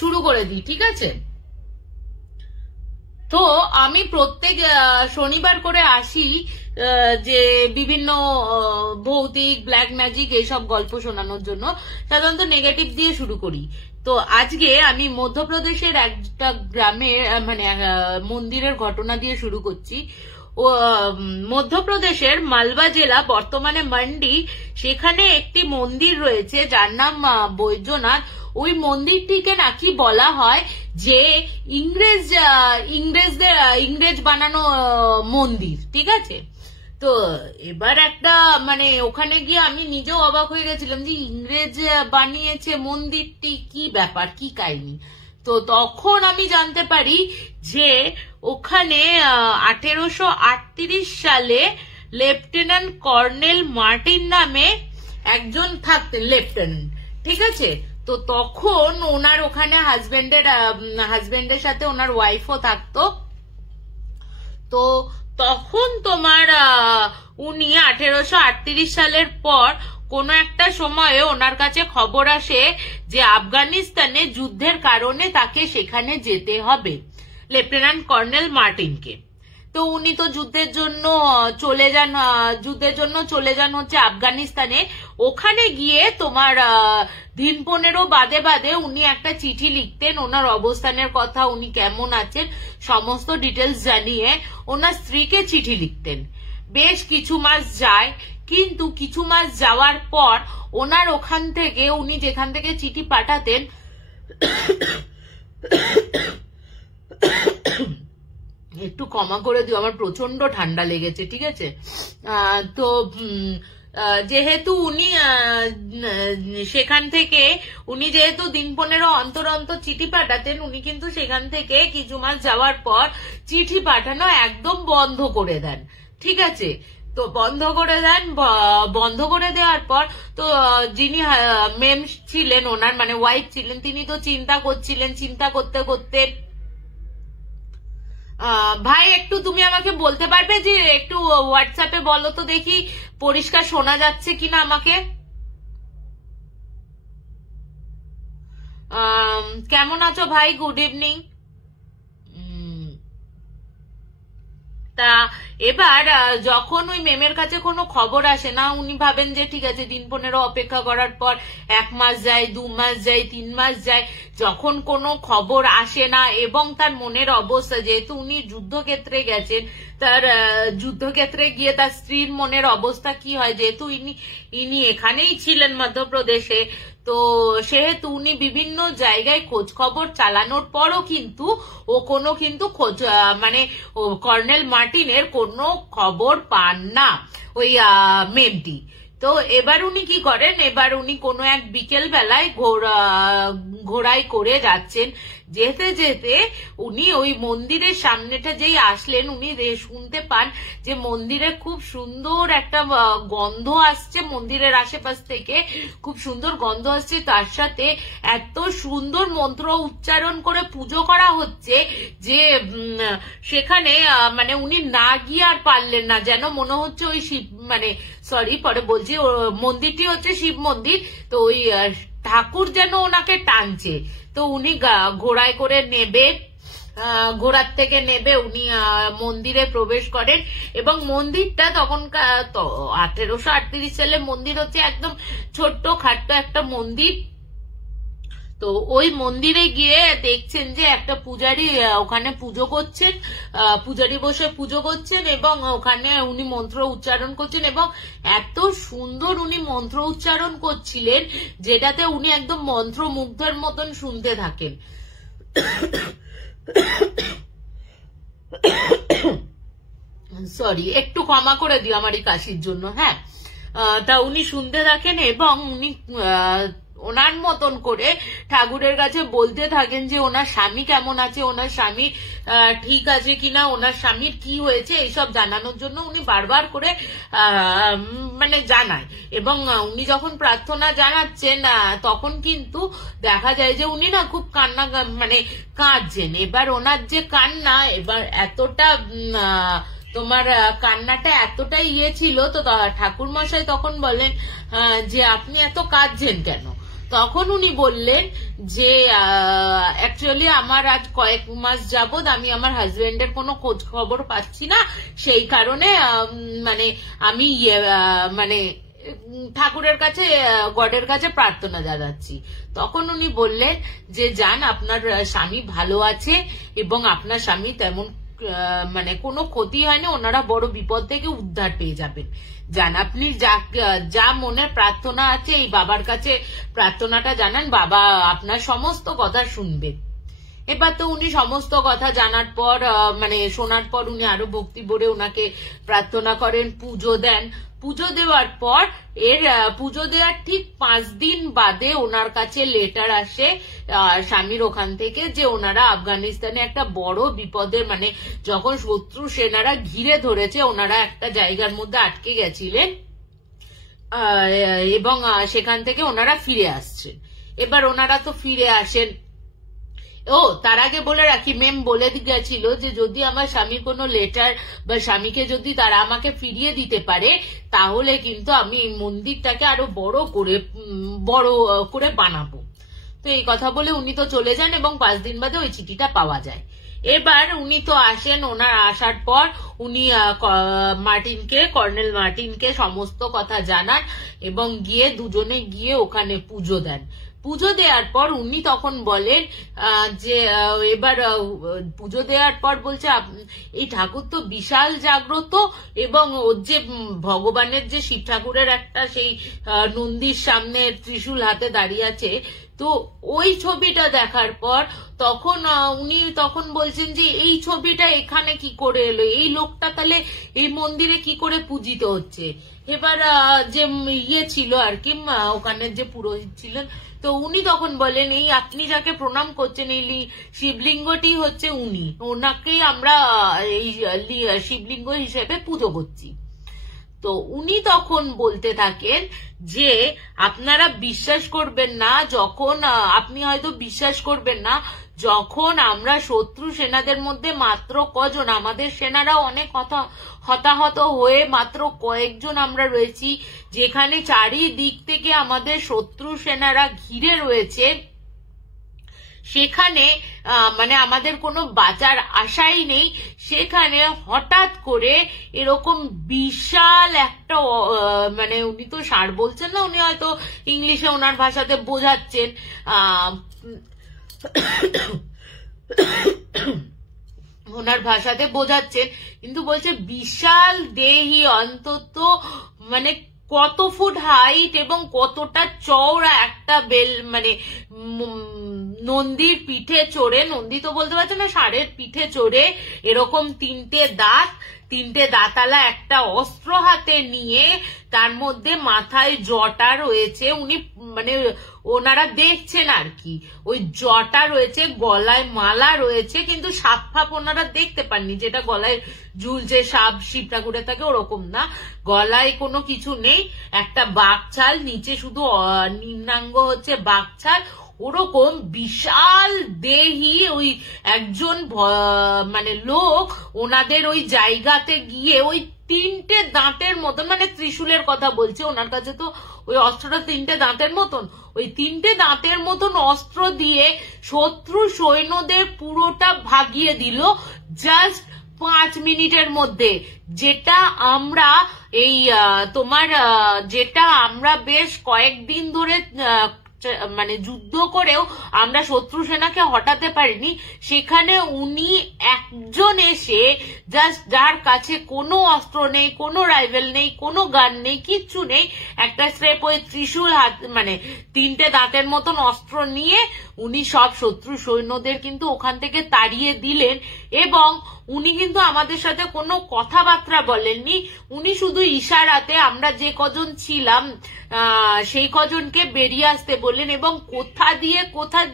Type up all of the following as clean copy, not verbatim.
শুরু করে দিই, ঠিক আছে? তো আমি প্রত্যেক শনিবার করে আসি যে বিভিন্ন ভৌতিক ব্ল্যাক ম্যাজিক এইসব গল্প শোনানোর জন্য, সাধারণত নেগেটিভ দিয়ে শুরু করি। তো আজকে আমি মধ্যপ্রদেশের একটা গ্রামে মানে মন্দিরের ঘটনা দিয়ে শুরু করছি। ও মধ্যপ্রদেশের মালবা জেলা, বর্তমানে মান্ডি, সেখানে একটি মন্দির রয়েছে যার নাম বৈদ্যনাথ। ওই মন্দিরটিকে নাকি বলা হয় যে ইংরেজ বানানো মন্দির, ঠিক আছে? তো এবার একটা মানে ওখানে গিয়ে আমি নিজেও অবাক হয়ে গেছিলাম যে ইংরেজ বানিয়েছে মন্দিরটি, কি ব্যাপার, কি কাহিনী। তো তখন আমি জানতে পারি যে ওখানে 1838 সালে লেফটেন্যান্ট কর্নেল মার্টিন নামে একজন থাকতেন, লেফটেন্যান্ট, ঠিক আছে? তো তখন ওনার ওখানে হাজবেন্ডের সাথে ওনার ওয়াইফও থাকতো। তো তখন তোমার উনি 1838 সালের পর কোন একটা সময়ে ওনার কাছে খবর আসে যে আফগানিস্তানে যুদ্ধের কারণে তাকে সেখানে যেতে হবে, লেফটেন্যান্ট কর্নেল মার্টিনকে। তো উনি তো যুদ্ধের জন্য চলে যান হচ্ছে আফগানিস্তানে। ওখানে গিয়ে তোমার দিন 15 বাদে উনি একটা চিঠি লিখতেন ওনার অবস্থানের কথা, উনি কেমন আছেন সমস্ত ডিটেলস জানিয়ে ওনার স্ত্রীকে চিঠি লিখতেন। বেশ কিছু মাস যায়, কিন্তু কিছু মাস যাওয়ার পর ওনার ওখান থেকে, উনি যেখান থেকে চিঠি পাঠাতেন, একটু ক্ষমা করে দিও, আমার প্রচন্ড ঠান্ডা লেগেছে, ঠিক আছে? তো যেহেতু উনি সেখান থেকে যেহেতু দিন 15 অন্তর অন্তর চিঠি পাঠাতেন, উনি কিন্তু সেখান থেকে কিছু মাস যাওয়ার পর চিঠি পাঠানো একদম বন্ধ করে দেন, ঠিক আছে? তো বন্ধ করে দেওয়ার পর তো যিনি মেম ছিলেন ওনার, মানে ওয়াইফ ছিলেন, তিনি তো চিন্তা করতে করতে, ভাই একটু তুমি আমাকে বলতে পারবে যে একটু হোয়াটসঅ্যাপে বলো তো দেখি পরিষ্কার শোনা যাচ্ছে কিনা আমাকে। কেমন আছো ভাই? Good evening. তা এবার যখন ওই মেমের কাছে কোনো খবর আসে না, উনি ভাবেন যে ঠিক আছে, দিন 15 অপেক্ষা করার পর 1 মাস যায়, 2 মাস যায়, 3 মাস যায়, যখন কোনো খবর আসে না এবং তার মনের অবস্থা, যেহেতু উনি যুদ্ধক্ষেত্রে গেছেন, তার যুদ্ধক্ষেত্রে গিয়ে তার স্ত্রীর মনের অবস্থা কি হয়, যেহেতু ইনি এখানেই ছিলেন মধ্যপ্রদেশে, তো সেহেতু উনি বিভিন্ন জায়গায় খোঁজ খবর চালানোর পরও কিন্তু খোঁজ মানে কর্নেল মার্টিনের কোনো খবর পান না ওই মেমটি। তো এবার উনি কি করেন, এবার উনি কোনো এক বিকেল বেলায় ঘোড়ায় করে যাচ্ছেন, যেতে যেতে উনি ওই মন্দিরের সামনেটা যেই আসলেন, উনি শুনতে পান যে মন্দিরে খুব সুন্দর একটা গন্ধ আসছে, মন্দিরের আশেপাশ থেকে খুব সুন্দর গন্ধ আসছে, তার সাথে এত সুন্দর মন্ত্র উচ্চারণ করে পুজো করা হচ্ছে যে সেখানে মানে উনি না গিয়ে আর পারলেন না, যেন মনে হচ্ছে ওই শিব, মানে সরি পরে বলছি, মন্দিরটি হচ্ছে শিব মন্দির, তো ওই ঠাকুর যেন ওনাকে টানছে। তো উনি ঘোড়ায় করে ঘোড়ার থেকে নেবে উনি মন্দিরে প্রবেশ করেন, এবং মন্দিরটা তখনকার 1838 সালে মন্দির হচ্ছে একদম ছোট্ট খাট্ট একটা মন্দির। তো ওই মন্দিরে গিয়ে দেখছেন যে একটা পূজারি ওখানে পুজো করছেন, পূজারি বসে পুজো করছেন, এবং ওখানে উনি মন্ত্র উচ্চারণ করছেন, এবং এত সুন্দর উনি মন্ত্র উচ্চারণ করছিলেন যেটাতে উনি একদম মন্ত্রমুগ্ধের মতন শুনতে থাকেন। সরি, একটু ক্ষমা করে দিও আমার এই কাশির জন্য। হ্যাঁ, তা উনি শুনতে থাকেন এবং উনি ওনার মতন করে ঠাকুরের কাছে বলতে থাকেন যে ওনার স্বামী কেমন আছে, ওনার স্বামী ঠিক আছে কিনা, ওনার স্বামীর কি হয়েছে, এইসব জানানোর জন্য উনি বারবার করে মানে জানায়। এবং উনি যখন প্রার্থনা জানাচ্ছেন তখন কিন্তু দেখা যায় যে উনি না খুব মানে কাঁদছেন। এবার ওনার যে কান্না, এবার এতটা তোমার কান্নাটা এতটাই ছিল, তো ঠাকুর মশাই তখন বলেন যে আপনি এত কাঁদছেন কেন? তখন উনি বললেন যে অ্যাকচুয়ালি আমার আজ কয়েক মাস যাবত আমি আমার হাজবেন্ডের কোনো খোঁজ খবর পাচ্ছি না, সেই কারণে মানে আমি মানে ঠাকুরের কাছে, গডের কাছে প্রার্থনা জানাচ্ছি। তখন উনি বললেন যে যান, আপনার স্বামী ভালো আছে এবং আপনার স্বামী তেমন মানে কোনো ক্ষতি হয়নি, ওনারা বড় বিপদ থেকে উদ্ধার পেয়ে যাবেন। যান, আপনি যা মনে প্রার্থনা আছে এই বাবার কাছে প্রার্থনাটা জানান, বাবা আপনার সমস্ত কথা শুনবেন। এবার তো উনি সমস্ত কথা জানার পর মানে শোনার পর উনি আরো ভক্তি ভরে ওনাকে প্রার্থনা করেন, পুজো দেন। পুজো দেওয়ার পর পুজো দেওয়ার ঠিক 5 দিন বাদে ওনার কাছে লেটার আসে স্বামীর ওখান থেকে যে ওনারা আফগানিস্তানে একটা বড় বিপদের, মানে যখন শত্রু সেনারা ঘিরে ধরেছে, ওনারা একটা জায়গার মধ্যে আটকে গেছিলেন এবং সেখান থেকে ওনারা ফিরে আসছেন। এবার ওনারা তো ফিরে আসেন। তার আগে বলে রাখি, মেম বলে গেছিল যে যদি আমার স্বামীর কোনো লেটার বা স্বামীকে যদি তারা আমাকে ফিরিয়ে দিতে পারে তাহলে কিন্তু আমি এই মন্দিরটাকে আরো বড় করে বানাবো। তো এই কথা বলে উনি তো চলে যান এবং 5 দিন বাদে ওই চিঠিটা পাওয়া যায়। এবার উনি তো আসেন, ওনার আসার পর উনি কর্নেল মার্টিনকে সমস্ত কথা জানান এবং দুজনে গিয়ে ওখানে পুজো দেন। পুজো দেওয়ার পর উনি তখন বলেন যে এবার পুজো দেওয়ার পর বলছে এই ঠাকুর তো বিশাল জাগ্রত এবং ওর যে ভগবানের যে শিব ঠাকুরের একটা সেই নন্দীর সামনে ত্রিশূল হাতে দাঁড়িয়ে আছে, তো ওই ছবিটা দেখার পর তখন উনি তখন বলছেন যে এই ছবিটা এখানে কি করে এলো, এই লোকটা তাহলে এই মন্দিরে কি করে পূজিত হচ্ছে। এবার যে ছিল আর কি ওখানে যে পুরোহিত ছিলেন, তো উনি তখন বলেন এই আপনি যাকে প্রণাম করছেন এই শিবলিঙ্গটি হচ্ছে উনি, ওনাকেই আমরা এই শিবলিঙ্গ হিসেবে পুজো করছি। তো উনি তখন বলতে থাকেন যে আপনারা বিশ্বাস করবেন না, যখন আপনি হয়তো বিশ্বাস করবেন না, যখন আমরা শত্রু সেনাদের মধ্যে মাত্র কজন, আমাদের সেনারাও অনেক হতাহত হয়ে মাত্র কয়েকজন আমরা রয়েছি, যেখানে চারিদিক থেকে আমাদের শত্রু সেনারা ঘিরে রয়েছে, সেখানে মানে আমাদের কোনো বাঁচার আশাই নেই, সেখানে হঠাৎ করে এরকম বিশাল একটা মানে উনি তো সার বলছেন না, উনি হয়তো ইংলিশে ওনার ভাষাতে বোঝাচ্ছেন, কিন্তু বলছে বিশাল দেহি, অন্তত মানে কত ফুট হাইট এবং কতটা চওড়া একটা মানে নন্দীর পিঠে চড়ে, নন্দী তো বলতে পারছে না, ষাঁড়ের পিঠে চড়ে এরকম 3টে দাঁতালা একটা অস্ত্র হাতে নিয়ে, তার মধ্যে মাথায় জটা রয়েছে, উনি মানে ওনারা দেখছেন আর কি, ওই জটা রয়েছে, গলায় মালা রয়েছে, কিন্তু সাপ ফাপ ওনারা দেখতে পাননি, যেটা গলায় ঝুলছে সাপ শিব ঠাকুরের থাকে ওরকম না, গলায় কোনো কিছু নেই, একটা বাঘছাল, নিচে শুধু নিম্নাঙ্গ হচ্ছে বাঘছাল, ওরকম বিশাল দেহি ওই একজন মানে লোক ওনাদের ওই জায়গাতে গিয়ে ওই 3টে দাঁতের মতন, মানে ত্রিশূলের কথা বলছে, ওনার কাছে তো ওই অস্ত্রটা 3টে দাঁতের মতন, ওই 3টে দাঁতের মতন অস্ত্র দিয়ে শত্রু সৈন্যদের পুরোটা ভাগিয়ে দিল জাস্ট 5 মিনিটের মধ্যে। যেটা আমরা যেটা আমরা বেশ কয়েকদিন ধরে মানে যুদ্ধ করেও আমরা শত্রু সেনাকে হটাতে পারিনি, সেখানে উনি একজন এসে জাস্ট, যার কাছে কোনো অস্ত্র নেই, কোনো রাইফেল নেই, কোনো গান নেই, কিচ্ছু নেই, একটা স্রেফ ওই ত্রিশূল হাত মানে 3টে দাঁতের মতন অস্ত্র নিয়ে উনি সব শত্রু সৈন্যদের কিন্তু ওখান থেকে তাড়িয়ে দিলেন। এবং উনি কিন্তু আমাদের সাথে কোনো কথাবার্তা বলেননি, উনি শুধু ইশারাতে আমরা যে কজন ছিলাম সেই কজনকে বেরিয়ে আসতে বললেন, এবং কোথা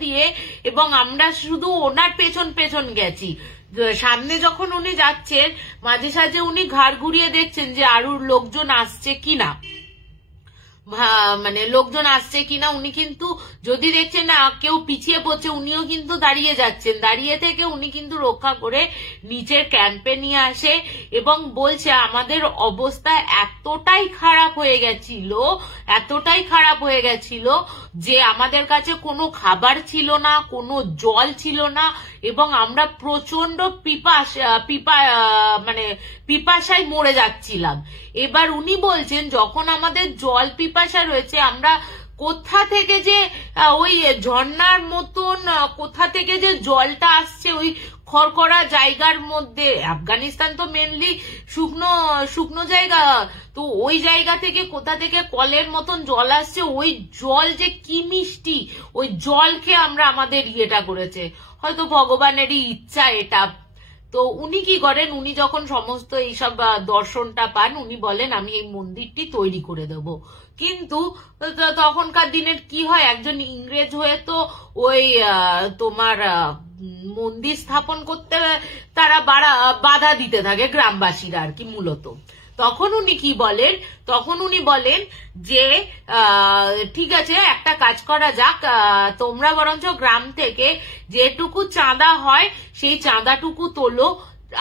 দিয়ে এবং আমরা শুধু ওনার পেছন পেছন গেছি। সামনে যখন উনি যাচ্ছেন মাঝে সাঝে উনি ঘাড় ঘুরিয়ে দেখছেন যে আরো লোকজন আসছে কিনা। মানে লোকজন আসছে কিনা। উনি কিন্তু যদি দেখছেন না কেউ পিছিয়ে পড়ছে, উনিও কিন্তু দাঁড়িয়ে যাচ্ছেন, দাঁড়িয়ে থেকে উনি কিন্তু রক্ষা করে নিচের ক্যাম্পে নিয়ে আসে এবং বলছে আমাদের অবস্থা এতটাই খারাপ হয়ে গেছিল যে আমাদের কাছে কোনো খাবার ছিল না, কোনো জল ছিল না এবং আমরা প্রচন্ড পিপাসায় মরে যাচ্ছিলাম। এবার উনি বলছেন যখন আমাদের জল পিপাসা রয়েছে, আমরা কোথা থেকে যে ওই ঝর্ণার মতন কোথা থেকে যে জলটা আসছে ওই খড়খড়া জায়গার মধ্যে, আফগানিস্তান তো মেনলি শুকনো জায়গা, তো ওই জায়গা থেকে কোথা থেকে কলের মতন জল আসছে, ওই জল যে কি মিষ্টি, ওই জল খেয়ে আমরা আমাদের ইয়েটা করেছে, হয়তো ভগবানেরই ইচ্ছা এটা। তো উনি কি করেন, উনি যখন সমস্ত এইসব দর্শনটা পান, উনি বলেন আমি এই মন্দিরটি তৈরি করে দেব। কিন্তু তখনকার দিনের কি হয়, একজন ইংরেজ হয়ে তো ওই তোমার মন্দির স্থাপন করতে তারা বাধা দিতে থাকে গ্রামবাসীরা আর কি মূলত। তখন উনি বলেন যে ঠিক আছে, একটা কাজ করা যাক, তোমরা বরঞ্চ গ্রাম থেকে যেটুকু চাঁদা হয় সেই চাঁদাটুকু তোলো,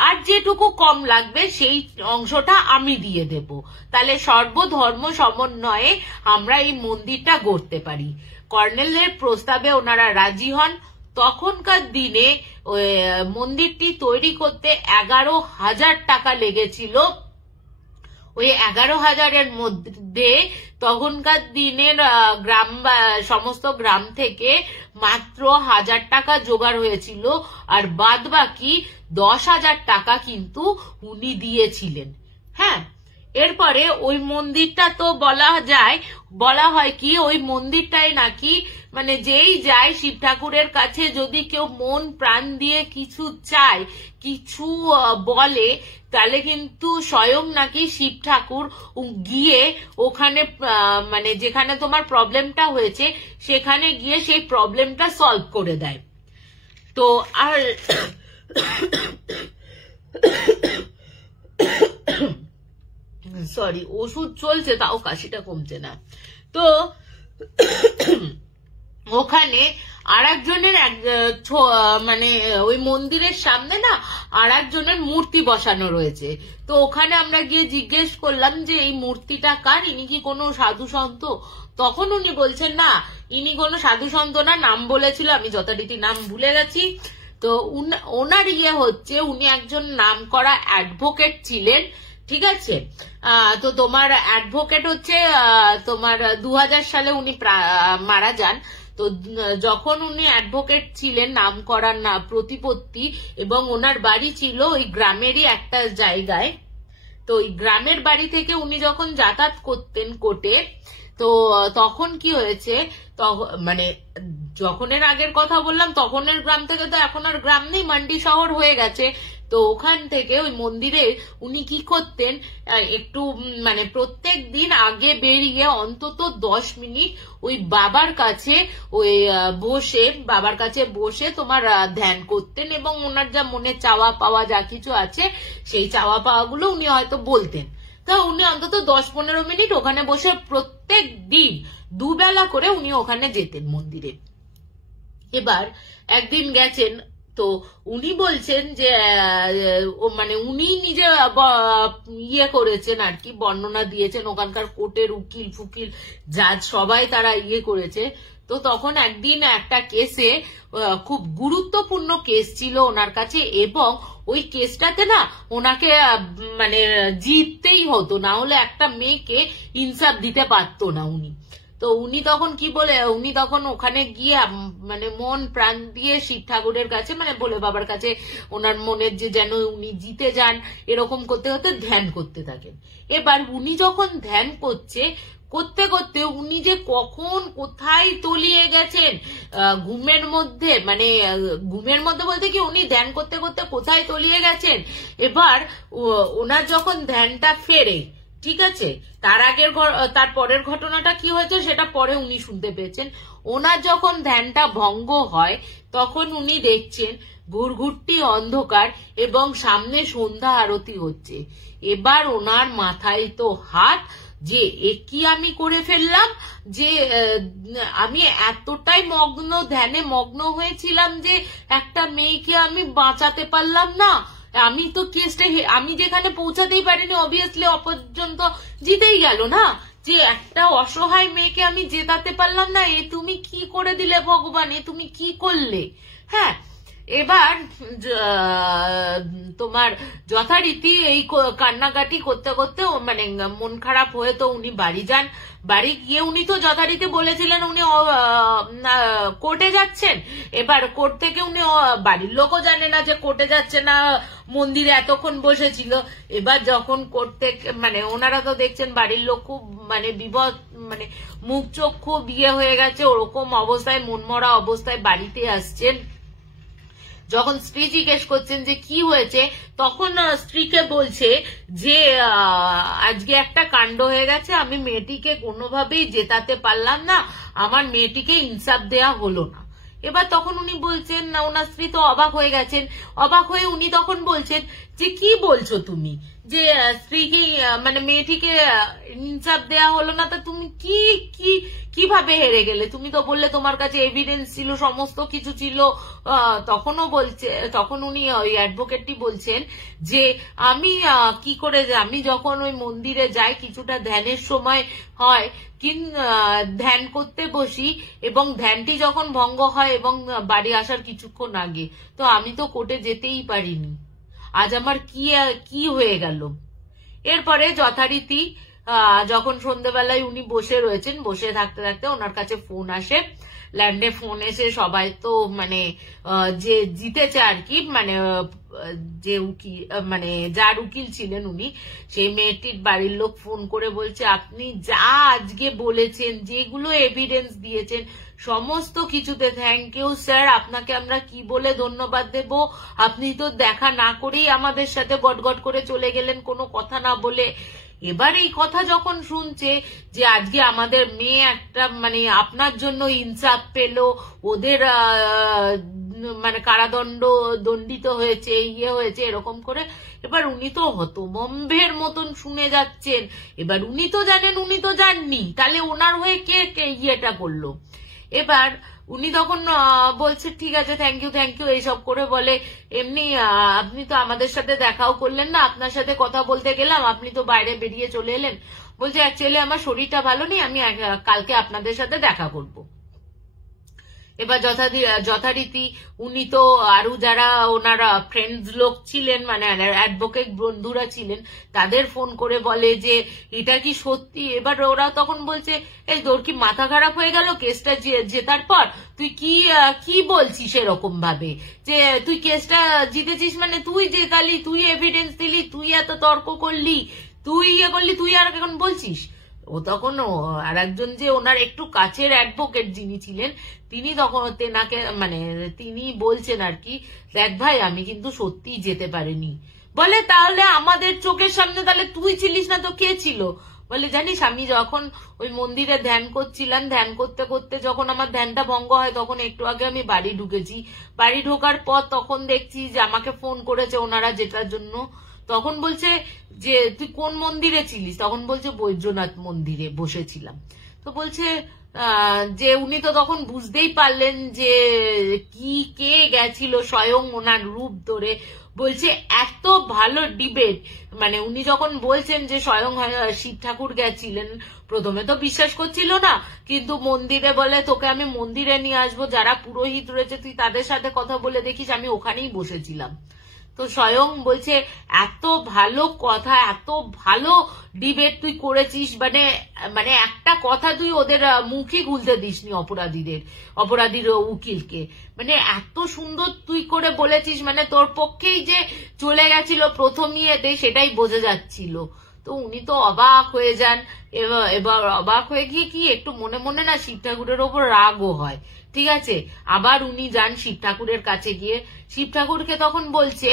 আর যেটুকু কম লাগবে সেই অংশটা আমি দিয়ে দেব, তাহলে সর্বধর্ম সমন্বয়ে আমরা এই মন্দিরটা গড়তে পারি। কর্নেলের প্রস্তাবে ওনারা রাজি হন। তখনকার দিনে মন্দিরটি তৈরি করতে 11,000 টাকা লেগেছিল। ওই 11,000-এর মধ্যে তখনকার দিনের সমস্ত গ্রাম থেকে মাত্র 1,000 টাকা জোগাড় হয়েছিল, আর বাদ বাকি 10,000 টাকা কিন্তু উনি দিয়েছিলেন। হ্যাঁ, এরপরে ওই মন্দিরটা তো বলা হয় কি, ওই মন্দিরটাই নাকি মানে যেই যায় শিব ঠাকুরের কাছে যদি কেউ মন প্রাণ দিয়ে কিছু চায়, কিছু বলে, তাহলে কিন্তু স্বয়ং নাকি শিব ঠাকুর গিয়ে ওখানে মানে যেখানে তোমার প্রবলেমটা হয়েছে সেখানে গিয়ে সেই প্রবলেমটা সলভ করে দেয়। তো আর সরি, ওষুধ চলছে তাও কাশিটা কমছে না। তো ওখানে আর একজনের মানে ওই মন্দিরের সামনে না আর একজনের মূর্তি বসানো রয়েছে। তো ওখানে আমরা গিয়ে জিজ্ঞেস করলাম যে এই মূর্তিটা কার, ইনি কি কোনো সাধু সন্ত? তখন উনি বলছেন না, ইনি কোনো সাধু সন্ত না, নাম বলেছিল, আমি যথারীতি নাম ভুলে গেছি। তো ওনার হচ্ছে উনি একজন নামকরা অ্যাডভোকেট ছিলেন, ঠিক আছে। তো তোমার অ্যাডভোকেট হচ্ছে তোমার 2000 সালে উনি মারা যান। তো যখন উনি অ্যাডভোকেট ছিলেন, নাম করার প্রতিপত্তি, এবং ওনার বাড়ি ছিল ওই গ্রামেরই একটা জায়গায়। তো ওই গ্রামের বাড়ি থেকে উনি যখন যাতায়াত করতেন কোর্টে, তো তখন কি হয়েছে, মানে যখনের আগের কথা বললাম, তখনের গ্রাম থেকে তো এখন আর গ্রাম নেই, মান্ডি শহর হয়ে গেছে। তো ওখান থেকে ওই মন্দিরে উনি কি করতেন, একটু মানে প্রত্যেক দিন আগে বেরিয়ে অন্তত 10 মিনিট ওই বাবার কাছে বসে তোমার ধ্যান করতেন, এবং ওনার যা মনে চাওয়া পাওয়া যা কিছু আছে সেই চাওয়া পাওয়াগুলো উনি হয়তো বলতেন। তা উনি অন্তত 10-15 মিনিট ওখানে বসে প্রত্যেক দিন 2 বেলা করে উনি ওখানে যেতেন মন্দিরে। এবার একদিন গেছেন, তো উনি বলছেন যে মানে উনি নিজে করেছেন আর কি, বর্ণনা দিয়েছেন, ওখানকার কোর্টের উকিল ফুকিল জাজ সবাই তারা করেছে। তো তখন একদিন একটা কেসে, খুব গুরুত্বপূর্ণ কেস ছিল ওনার কাছে, এবং ওই কেসটাতে না ওনাকে মানে জিততেই হতো, না হলে একটা মেয়েকে ইনসাফ দিতে পারতো না উনি। তো উনি তখন ওখানে গিয়ে মানে মন প্রাণ দিয়ে শিব ঠাকুরের কাছে, মানে ভোলে বাবার কাছে ওনার মনের যে যেন উনি জিতে যান, এরকম করতে করতে ধ্যান করতে থাকেন। এবার উনি যখন ধ্যান করতে করতে উনি যে কখন কোথায় তলিয়ে গেছেন ঘুমের মধ্যে, মানে ঘুমের মধ্যে বলতে কি উনি ধ্যান করতে করতে কোথায় তলিয়ে গেছেন। এবার ওনার যখন ধ্যানটা ফেরে, ঠিক আছে, তার পরের ঘটনাটা কি হয়েছে সেটা পরে উনি শুনতে পেয়েছেন। ওনার যখন ধ্যানটা ভঙ্গ হয় তখন উনি দেখছেন ঘুরঘুরটি অন্ধকার এবং সামনে সন্ধ্যা আরতি হচ্ছে। এবার ওনার মাথায় তো হাত, যে এ কি আমি করে ফেললাম, যে আমি এতটাই ধ্যানে মগ্ন হয়েছিলাম যে একটা মেয়েকে আমি বাঁচাতে পারলাম না। আমি তো কেসটা আমি যেখানে পৌঁছাতেই পারিনি, অবভিয়াসলি অপর্যন্ত জিতেই গেল না, যে একটা অসহায় মেয়েকে আমি জেতাতে পারলাম না। এ তুমি কি করে দিলে ভগবান, এ তুমি কি করলে? হ্যাঁ, এবার তোমার যথারীতি এই কান্নাকাটি করতে করতে মানে মন খারাপ হয়ে তো উনি বাড়ি যান। বাড়ি গিয়ে উনি তো যথারীতি বলেছিলেন উনি কোর্টে যাচ্ছেন। এবার কোর্ট থেকে উনি, বাড়ির লোকও জানে না যে কোর্টে যাচ্ছে না, মন্দিরে এতক্ষণ বসেছিল। এবার যখন কোর্ট থেকে মানে ওনারা তো দেখছেন বাড়ির লোক খুব মানে বিপদ, মানে মুখ চোখ খুব ইয়ে হয়ে গেছে, ওরকম অবস্থায় মনমরা অবস্থায় বাড়িতে আসছেন। যখন স্ত্রী জিজ্ঞেস করছেন যে কি হয়েছে, তখন স্ত্রীকে বলছে যে আজকে একটা কাণ্ড হয়ে গেছে, আমি মেয়েটিকে কোনোভাবেই জেতাতে পারলাম না, আমার মেয়েটিকে ইনসাফ দেয়া হলো না। এবার তখন উনি বলছেন, না ওনার স্ত্রী তো অবাক হয়ে গেছেন। অবাক হয়ে উনি তখন বলছেন যে কি বলছো তুমি, যে স্ত্রীকে মানে মেয়েটিকে ইনসাফ দেয়া হলো না, তা তুমি কিভাবে হেরে গেলে? তুমি তো বললে তোমার কাছে এভিডেন্স ছিল, সমস্ত কিছু ছিল। তখন উনি ওই অ্যাডভোকেটটি বলছেন যে আমি কি করে, আমি যখন ওই মন্দিরে যাই কিছুটা ধ্যানের সময় হয়, ধ্যান করতে বসি এবং ধ্যানটি যখন ভঙ্গ হয় এবং বাড়ি আসার কিছুক্ষণ আগে, তো আমি তো কোর্টে যেতেই পারিনি। আজ আমার কি হয়ে গেল? এরপরে যথারীতি যখন সন্ধ্যেবেলায় উনি বসে রয়েছেন, বসে থাকতে থাকতে ওনার কাছে ফোন আসে, ল্যান্ডে ফোন এসে সবাই তো মানে যে জিতেছে আর কি, মানে যে উকিল মানে যার উকিল ছিলেন উনি, সেই মেয়েটির বাড়ির লোক ফোন করে বলছে আপনি যা আজকে বলেছেন, যেগুলো এভিডেন্স দিয়েছেন সমস্ত কিছুতে থ্যাংক ইউ স্যার, আপনাকে আমরা কি বলে ধন্যবাদ দেব, আপনি তো দেখা না করেই আমাদের সাথে গটগট করে চলে গেলেন কোনো কথা না বলে। এবার এই কথা যখন শুনছে যে আজকে আমাদের মেয়ে একটা মানে আপনার জন্য ইনসাফ পেল, ওদের মানে দণ্ডিত হয়েছে, ইয়ে হয়েছে এরকম করে, এবার উনি তো হতভম্বের মতন শুনে যাচ্ছেন। এবার উনি তো জানেন, উনি তো জাননি, তাহলে ওনার হয়ে কে ইয়েটা করলো? এবার উনি তখন বলছে ঠিক আছে থ্যাংক ইউ এইসব করে বলে, এমনি আপনি তো আমাদের সাথে দেখাও করলেন না, আপনার সাথে কথা বলতে গেলাম, আপনি তো বাইরে বেরিয়ে চলে এলেন। বলছে অ্যাকচুয়ালি আমার শরীরটা ভালো নেই, আমি কালকে আপনাদের সাথে দেখা করব। এবার যথারীতি উনি তো আরো যারা ওনার ফ্রেন্ডস লোক ছিলেন, মানে অ্যাডভোকেট বন্ধুরা ছিলেন, তাদের ফোন করে বলে যে এটা কি সত্যি? এবার ওরা তখন বলছে এই তোর কি মাথা খারাপ হয়ে গেল কেসটা জেতার পর? তুই কি বলছিস এরকম ভাবে, যে তুই কেসটা জিতেছিস মানে তুই জেতালি, তুই এভিডেন্স দিলি, তুই এত তর্ক করলি, তুই ইয়ে করলি, তুই আর এখন বলছিস? ও তখন আর একজন যে ওনার একটু কাছের অ্যাডভোকেট যিনি ছিলেন, তিনি তখন তেনাকে মানে তিনি বলছেন আর কি, দেখ ভাই আমি কিন্তু সত্যি যেতে পারিনি। বলে তাহলে আমাদের চোখের সামনে তাহলে তুই ছিলিস না তো কে ছিল? বলে জানিস আমি যখন ওই মন্দিরে ধ্যান করছিলাম, ধ্যান করতে করতে যখন আমার ধ্যানটা ভঙ্গ হয়, তখন একটু আগে আমি বাড়ি ঢুকেছি, বাড়ি ঢোকার পর তখন দেখছি যে আমাকে ফোন করেছে ওনারা যেটার জন্য। তখন বলছে যে তুই কোন মন্দিরে ছিলিস? তখন বলছে বৈদ্যনাথ মন্দিরে বসেছিলাম। তো বলছে যে উনি তো তখন বুঝতেই পারলেন যে কে গেছিল স্বয়ং ওনার রূপ ধরে। বলছে এত ভালো ডিবেট, মানে উনি যখন বলছেন যে স্বয়ং শিব ঠাকুর গেছিলেন, প্রথমে তো বিশ্বাস করছিল না, কিন্তু মন্দিরে বলে তোকে আমি মন্দিরে নিয়ে আসবো, যারা পুরোহিত রয়েছে তুই তাদের সাথে কথা বলে দেখিস, আমি ওখানেই বসেছিলাম। তো স্বয়ং বলছে এত ভালো কথা, এত ভালো ডিবেট তুই করেছিস, মানে একটা কথা তুই ওদের মুখে খুলতে দিসনি অপরাধীর উকিলকে, মানে এত সুন্দর তুই করে বলেছিস, মানে তোর পক্ষেই যে চলে গেছিল প্রথম ইয়েতে সেটাই বোঝা যাচ্ছিল। তো উনি তো অবাক হয়ে যান। এবার অবাক হয়ে গিয়ে কি একটু মনে মনে না শিব ঠাকুরের ওপর রাগও হয়, ঠিক আছে। আবার উনি যান শিব ঠাকুরের কাছে, গিয়ে শিব ঠাকুরকে তখন বলছে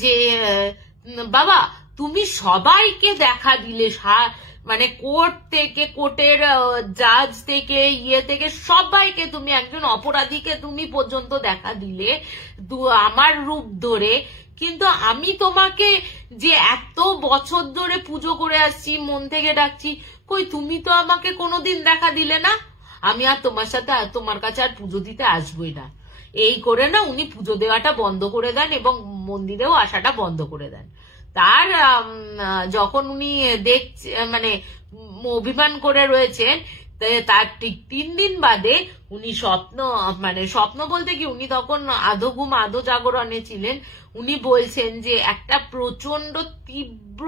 যে বাবা তুমি সবাইকে দেখা দিলে, মানে কোর্ট থেকে, কোর্টের জাজ থেকে, ইয়ে থেকে সবাইকে, তুমি একজন অপরাধীকে তুমি পর্যন্ত দেখা দিলে আমার রূপ ধরে, কিন্তু আমি তোমাকে যে এত বছর ধরে পুজো করে আসছি, মন থেকে ডাকছি, কই তুমি তো আমাকে কোনোদিন দেখা দিলে না, আমি আর তোমার সাথে তোমার কাছে আর পুজো দিতে আসবোই না। এই করে না উনি পুজো দেওয়াটা বন্ধ করে দেন এবং মন্দিরেও আসাটা বন্ধ করে দেন। তার যখন উনি দেখছে মানে অভিমান করে রয়েছেন, তার ঠিক 3 দিন বাদে উনি স্বপ্ন বলতে কি, উনি তখন আধো ঘুম আধো জাগরণে ছিলেন। উনি বলছেন যে একটা প্রচন্ড তীব্র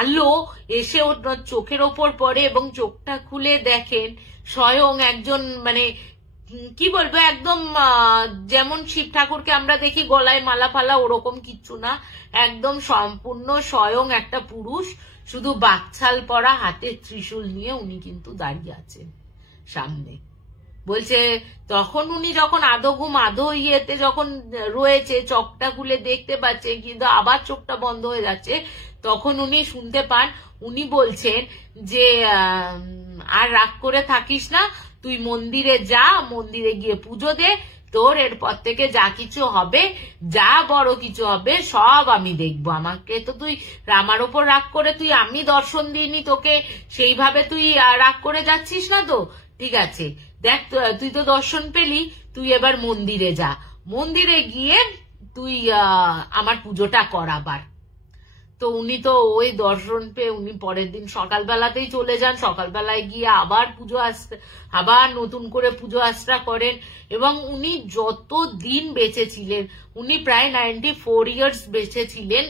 আলো এসে ওর চোখের ওপর পড়ে এবং চোখটা খুলে দেখেন স্বয়ং একজন মানে কি বলবো, একদম যেমন শিব ঠাকুরকে আমরা দেখি গলায় মালা ফালা, ওরকম কিচ্ছু না, একদম সম্পূর্ণ স্বয়ং একটা পুরুষ, শুধু বাকছাল পরা, হাতে ত্রিশূল নিয়ে উনি কিন্তু দাঁড়িয়ে আছেন সামনে। বলছে তখন উনি যখন আধো ঘুম আধো ইয়েতে যখন রয়েছে, চোখটা খুলে দেখতে পাচ্ছে কিন্তু আবার চোখটা বন্ধ হয়ে যাচ্ছে, তখন উনি শুনতে পান উনি বলছেন যে আর রাগ করে থাকিস না, তুই মন্দিরে যা, মন্দিরে গিয়ে পুজো দে, তোর এরপর থেকে যা কিছু হবে, যা বড় কিছু হবে সব আমি দেখবো। আমাকে তো তুই আমার ওপর রাগ করে তুই আমি দর্শন দিইনি তোকে, সেইভাবে তুই রাগ করে যাচ্ছিস না তো, ঠিক আছে দেখ তুই তো দর্শন পেলি, তুই এবার মন্দিরে যা, মন্দিরে গিয়ে তুই আমার পুজোটা কর আবার। তো উনি তো ওই দর্শন পেয়ে উনি পরের দিন সকালবেলাতেই চলে যান, সকালবেলায় গিয়ে আবার নতুন করে পুজো আশ্রা করেন এবং উনি যত দিন বেঁচে ছিলেন, উনি প্রায় 94 ইয়ার্স বেঁচে ছিলেন।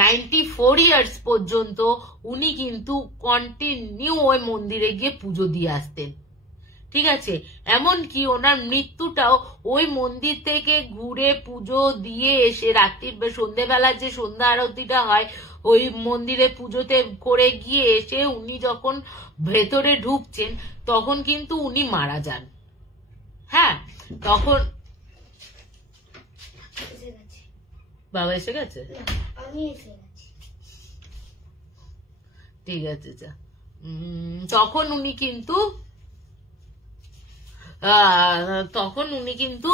94 ইয়ার্স পর্যন্ত উনি কিন্তু কন্টিনিউ ওই মন্দিরে গিয়ে পুজো দিয়ে আসতেন, ঠিক আছে। এমনকি ওনার মৃত্যুটাও ওই মন্দির থেকে ঘুরে পুজো দিয়ে এসে রাত্রির সন্ধ্যেবেলার যে সন্ধ্যা আরতিটা হয়, ওই মন্দিরে পুজোতে করে গিয়ে এসে উনি যখন ভেতরে ঢুকছেন তখন কিন্তু উনি মারা যান। হ্যাঁ, তখন বাবা এসে গেছে, ঠিক আছে যা। তখন উনি কিন্তু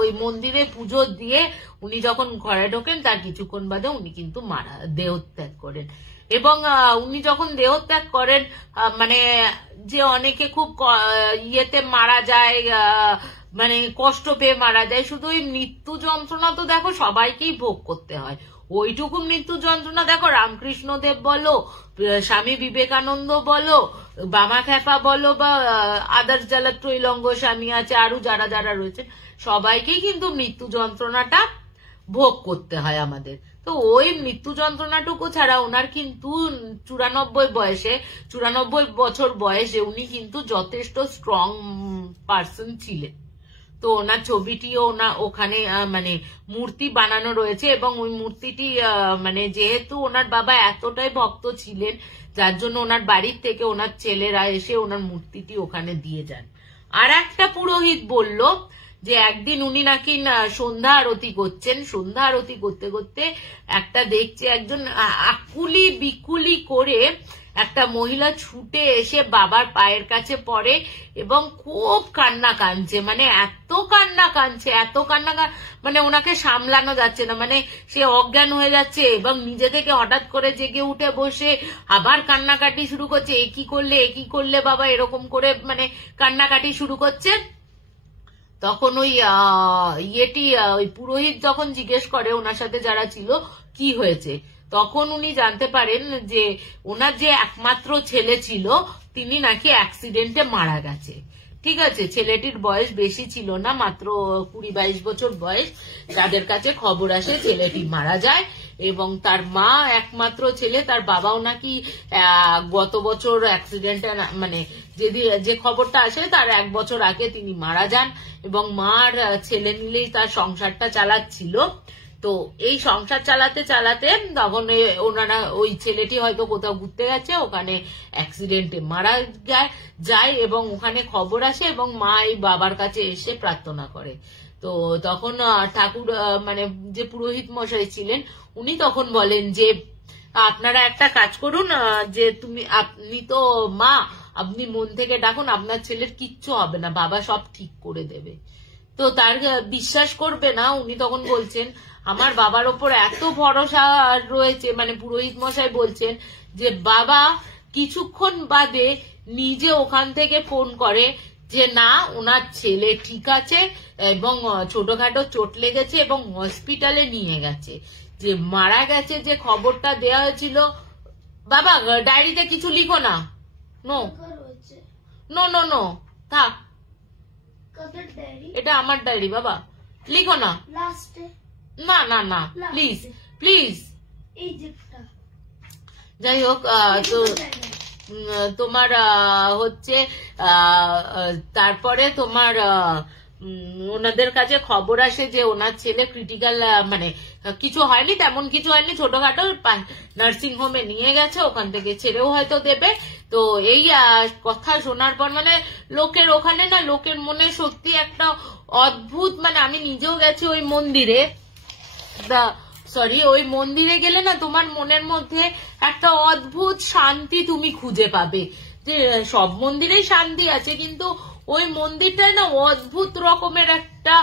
ওই মন্দিরে পুজো দিয়ে উনি যখন ঘরে ঢোকেন তার কিছুক্ষণ বাদে উনি কিন্তু দেহত্যাগ করেন। এবং উনি যখন দেহত্যাগ করেন মানে যে অনেকে খুব ইয়েতে মারা যায়, মানে কষ্ট পেয়ে মারা যায়, শুধু ওই মৃত্যু যন্ত্রণা তো দেখো সবাইকেই ভোগ করতে হয়, ওইটুকু মৃত্যু যন্ত্রণা দেখো রামকৃষ্ণ দেব বলো, স্বামী বিবেকানন্দ বলো, বামা খ্যাপা বলো, বা আদার্স যারা ত্রৈলঙ্গ স্বামী আছে, আরো যারা যারা রয়েছে, সবাইকেই কিন্তু মৃত্যু যন্ত্রণাটা ভোগ করতে হয় আমাদের। তো ওই মৃত্যু যন্ত্রণাটুকু ছাড়া ওনার কিন্তু 94 বছর বয়সে উনি কিন্তু যথেষ্ট স্ট্রং পার্সন ছিলেন। তো ওনার ছবিটিও ওখানে মানে মূর্তি বানানো রয়েছে এবং ওই মূর্তিটি মানে যেহেতু ওনার বাবা এতটাই ভক্ত ছিলেন, যার জন্য ওনার বাড়ির থেকে ওনার ছেলেরা এসে ওনার মূর্তিটি ওখানে দিয়ে যান। আর একটা পুরোহিত বলল যে একদিন উনি নাকি সন্ধ্যা আরতি করছেন, সন্ধ্যা আরতি করতে করতে একটা দেখছে একজন আকুলি বিকুলি করে একটা মহিলা ছুটে এসে বাবার পায়ের কাছে পড়ে এবং খুব কান্না কাঁদছে, মানে এত কান্না কাঁদছে, মানে ওনাকে সামলানো যাচ্ছে না, মানে সে অজ্ঞান হয়ে যাচ্ছে এবং নিজে থেকে হঠাৎ করে জেগে উঠে বসে আবার কান্নাকাটি শুরু করছে, এ কি করলে বাবা, এরকম করে মানে কান্নাকাটি শুরু করছে। তখন ওই ওই পুরোহিত যখন জিজ্ঞেস করে ওনার সাথে যারা ছিল কি হয়েছে, তখন উনি জানতে পারেন যে ওনার যে একমাত্র ছেলে ছিল তিনি নাকি অ্যাক্সিডেন্টে মারা গেছে, ঠিক আছে। ছেলেটির বয়স বেশি ছিল না, মাত্র 20-22 বছর বয়স। তাদের কাছে খবর আসে ছেলেটি মারা যায় এবং তার মা একমাত্র ছেলে, তার বাবাও নাকি গত বছর অ্যাক্সিডেন্টে মানে যে খবরটা আসে তার 1 বছর আগে তিনি মারা যান এবং মার ছেলে মিলেই তার সংসারটা চালাচ্ছিল। তো এই সংসার চালাতে চালাতে তখন ওনারা ওই ছেলেটি হয়তো কোথাও ঘুরতে গেছে, ওখানে অ্যাক্সিডেন্টে মারা যায় এবং ওখানে খবর আসে এবং মা এই বাবার কাছে এসে প্রার্থনা করে। তো তখন ঠাকুর মানে যে পুরোহিত মশাই ছিলেন উনি তখন বলেন যে আপনারা একটা কাজ করুন, যে আপনি তো মা, আপনি মন থেকে ডাকুন, আপনার ছেলের কিচ্ছু হবে না, বাবা সব ঠিক করে দেবে। তো তার বিশ্বাস করবে না, উনি তখন বলছেন আমার বাবার ওপর এত ভরসা রয়েছে, মানে পুরোহিত মশাই বলছেন যে বাবা কিছুক্ষণ বাদে নিজে ওখান থেকে ফোন করে যে না ওনার ছেলে ঠিক আছে এবং ছোটখাটো চোট লেগেছে এবং হসপিটালে নিয়ে গেছে, যে মারা গেছে যে খবরটা দেওয়া হয়েছিল। বাবা ডায়েরিতে কিছু লিখো না, নো নো নো নো থাক, এটা আমার ডায়েরি বাবা, লিখো না, না না না প্লিজ প্লিজ। যাই হোক, তো তোমার হচ্ছে তারপরে তোমার ওনাদের কাছে খবর আসে যে ওনার ছেলে ক্রিটিক্যাল, মানে কিছু হয়নি, তেমন কিছু হয়নি, ছোটখাটো নার্সিং হোমে নিয়ে গেছে, ওখান থেকে ছেড়েও হয়তো দেবে। তো এই কথা শোনার পর মানে লোকের ওখানে না, লোকের মনে সত্যি একটা অদ্ভুত, মানে আমি নিজেও গেছি ওই মন্দিরে, ওই মন্দিরে গেলে না তোমার মনের মধ্যে একটা অদ্ভুত শান্তি তুমি খুঁজে পাবে। যে সব মন্দিরেই শান্তি আছে, কিন্তু ওই মন্দিরটায় না অদ্ভুত রকমের একটা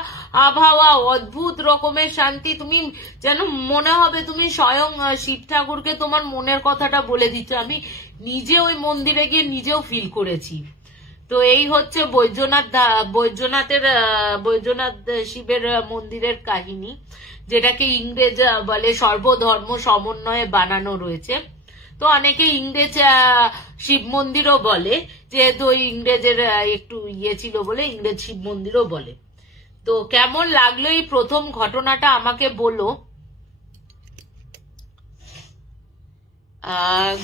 আবহাওয়া, অদ্ভুত রকমের শান্তি, তুমি যেন মনে হবে তুমি স্বয়ং শিব ঠাকুরকে তোমার মনের কথাটা বলে দিচ্ছ। আমি নিজে ওই মন্দিরে গিয়ে নিজেও ফিল করেছি। তো এই হচ্ছে বৈদ্যনাথ শিবের মন্দিরের কাহিনী, যেটাকে ইংরেজ বলে সর্বধর্ম সমন্বয়ে বানানো রয়েছে। তো অনেকে ইংরেজ শিব মন্দিরও বলে, যেহেতু ওই ইংরেজের একটু ইয়ে ছিল বলে ইংরেজ শিব মন্দিরও বলে। তো কেমন লাগলো এই প্রথম ঘটনাটা আমাকে বলো।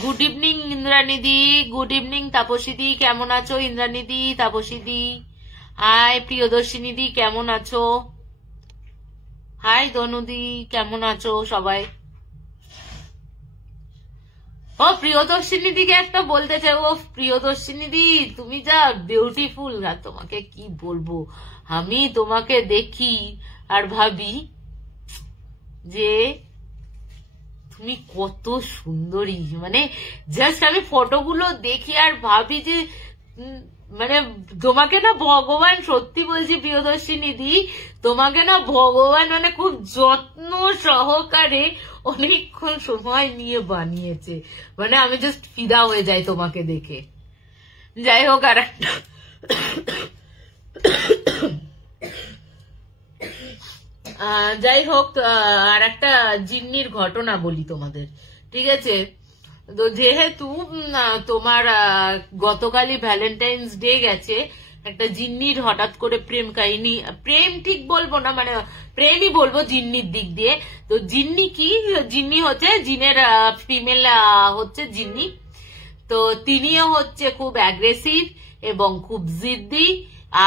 গুড ইভিনিং ইন্দ্রানিদি, গুড ইভিনিং তাপসীদি, কেমন আছো ইন্দ্রানিদি, তাপসীদি, হাই প্রিয়দর্শিনীদি, কেমন আছো, হাই দনুদি, কেমন আছো সবাই। ও প্রিয়দর্শিনী দিকে একটা বলতে চাই, ও প্রিয়দর্শিনী দি তুমি যা বিউটিফুল, আর তোমাকে কি বলবো, আমি তোমাকে দেখি আর ভাবি যে তুমি কত সুন্দরী, মানে জাস্ট আমি ফটোগুলো দেখি আর ভাবি যে মানে তোমাকে না ভগবান, সত্যি বলছি প্রিয়দর্শিনী দি, তোমাকে না ভগবান মানে খুব যত্ন সহকারে অনেকক্ষণ সময় নিয়ে বানিয়েছে, মানে আমি জাস্ট ফিদা হয়ে যাই তোমাকে দেখে। যাই হোক, আর একটা আর একটা জিন্নির ঘটনা বলি তোমাদের, ঠিক আছে। তো যেহেতু তোমার গতকালই ভ্যালেন্টাইন্স ডে গেছে, একটা জিন্নির হঠাৎ করে প্রেম কাহিনী, প্রেম ঠিক বলবো না, মানে প্রেমই বলবো জিন্নির দিক দিয়ে। তো জিন্নি কি, জিন্নি হচ্ছে জিনের ফিমেল হচ্ছে জিন্নি। তো তিনিও হচ্ছে খুব অ্যাগ্রেসিভ এবং খুব জিদ্দি,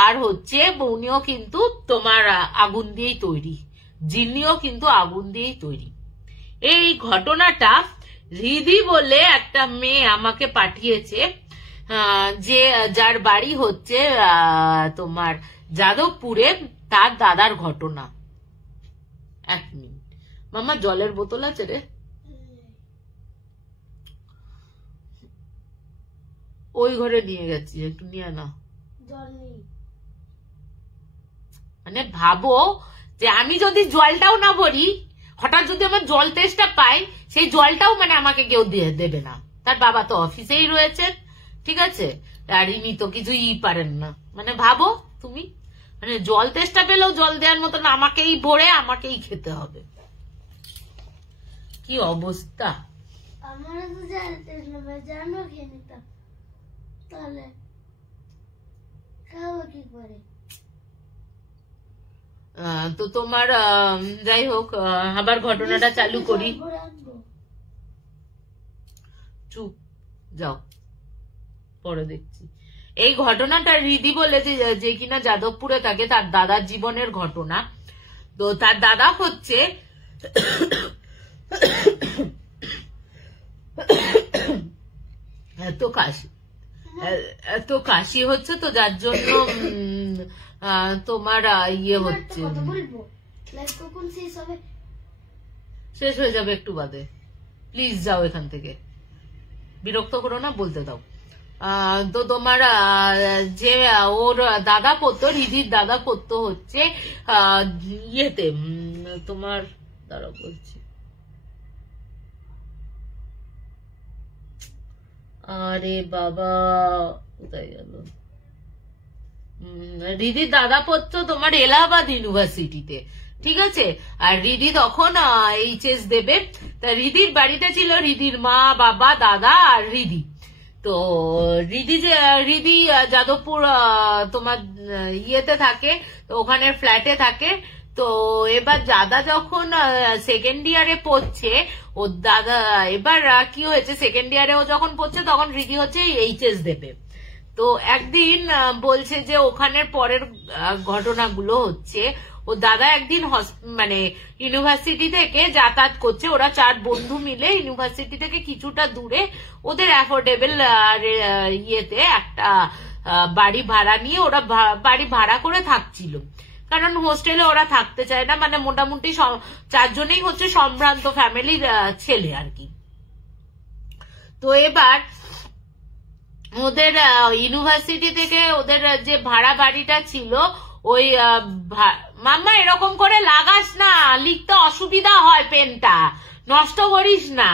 আর হচ্ছে উনিও কিন্তু তোমার আগুন দিয়েই তৈরি, জিন্নিও কিন্তু আগুন দিয়েই তৈরি। এই ঘটনাটা রিধি বলে একটা মেয়ে আমাকে পাঠিয়েছে, যে যার বাড়ি হচ্ছে তোমার যাদবপুরে, তার দাদার ঘটনা। এক মিনিট মামা, জলের বোতল আছে রে, ওই ঘরে নিয়ে গেছি, একটু নিয়ে না। মানে ভাবো যে আমি যদি জলটাও না ভরি, হঠাৎ যদি আমার জল তেষ্টা পাই, সেই জলটাও মানে আমাকে কেউ দিয়ে দেবে না। তার বাবা তো অফিসেই রয়েছেন, ঠিক আছে, আর ইনি তো কিছুই পারেন না। মানে ভাবো তুমি, মানে জল তেষ্টা পেলেও জল দেওয়ার মতন আমাকেই ভরে আমাকেই খেতে হবে, কি অবস্থা। আমার তো জানো খেয়ে নিতাম, তাহলে খাবো কি করে। তো তোমার যাই হোক, আবার ঘটনাটা চালু করি, চুপ যাও, পরে দেখছি। এই ঘটনাটা রিধি বলে যে কিনা যাদবপুরে থাকে, তার দাদার জীবনের ঘটনা। তো তার দাদা হচ্ছে এত কাশি হচ্ছে, তো যার জন্য তোমার ইয়ে হচ্ছে, শেষ হয়ে যাবে একটু বাদে, প্লিজ যাও এখান থেকে, বিরক্ত করো না, বলতে দাও। তো তোমার যে ওর দাদা পড়তো, রিধির দাদা পড়তো হচ্ছে ইয়েতে তোমার দাঁড়া বলছি, আরে বাবা কোথায় গেল, রিধির দাদা পড়তো তোমার এলাহাবাদ ইউনিভার্সিটিতে, ঠিক আছে। আর রিধি তখন এইচএস দেবে। তা রিধির বাড়িতে ছিল রিধির মা, বাবা, দাদা আর রিধি। তো রিধি যাদবপুর তোমার ইয়েতে থাকে, তো ওখানে ফ্ল্যাটে থাকে। তো এবার দাদা যখন সেকেন্ড ইয়ারে পড়ছে, ওর দাদা এবার কি হয়েছে, সেকেন্ড ইয়ারে ও যখন পড়ছে তখন রিধি হচ্ছে এইচএস দেবে। তো একদিন বলছে যে ওখানের পরের ঘটনাগুলো হচ্ছে, ও দাদা একদিন মানে ইউনিভার্সিটি থেকে যাতায়াত করছে, ওরা 4 বন্ধু মিলে ইউনিভার্সিটি থেকে কিছুটা দূরে ওদের অ্যাফোর্ডেবল ইয়েতে একটা বাড়ি ভাড়া নিয়ে ওরা বাড়ি ভাড়া করে থাকছিল, কারণ হোস্টেলে ওরা থাকতে চায় না, মানে মোটামুটি 4 জনেই হচ্ছে সম্ভ্রান্ত ফ্যামিলির ছেলে আর কি। তো এবার ওদের ইউনিভার্সিটি থেকে ওদের যে ভাড়া বাড়িটা ছিল, ওই মাম্মা এরকম করে লাগাস না, লিখতে অসুবিধা হয়, পেনটা নষ্ট করিস না,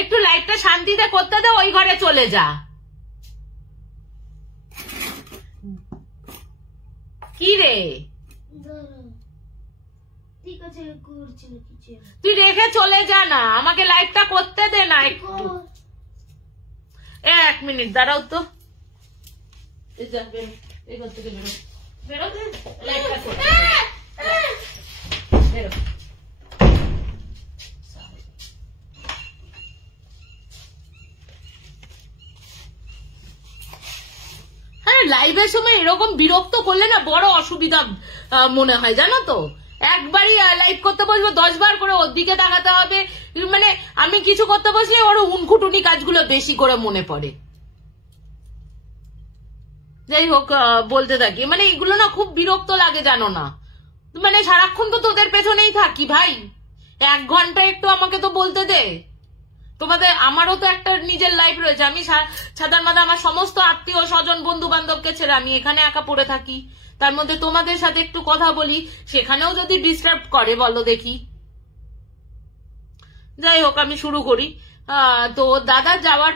একটু লাইটটা শান্তিতে করতে দে, ওই ঘরে চলে যা। কি রে তুই রেখে চলে যা না, আমাকে লাইটটা করতে দে না একটু, 1 মিনিট দাঁড়াও তো, লাইটটা করতে বেরো। হ্যাঁ, লাইভের সময় এরকম বিরক্ত করলে না বড় অসুবিধা মনে হয়, জানো তো। একবারই লাইভ করতে বসবো, 10 বার করে ওর দিকে তাকাতে হবে, মানে আমি কিছু করতে বসলে ওর উনকুটুনি কাজগুলো বেশি করে মনে পড়ে। যাই হোক, বলতে থাকি, মানে এগুলো না খুব বিরক্ত লাগে, জানো না, মানে সারাক্ষণ তো তোদের পেছনেই থাকি ভাই, 1 ঘন্টা একটু আমাকে তো বলতে দে। তোমাদের আমারও তো একটা নিজের লাইফ রয়েছে, আমি ছাদার মাদা আমার সমস্ত আত্মীয় স্বজন বন্ধু বান্ধবকে ছেড়ে আমি এখানে একা পড়ে থাকি, তার মধ্যে তোমাদের সাথে একটু কথা বলি, সেখানেও যদি ডিস্টার্ব করে বলো দেখি। যাই হোক, আমি শুরু করি। তো দাদা যাওয়ার,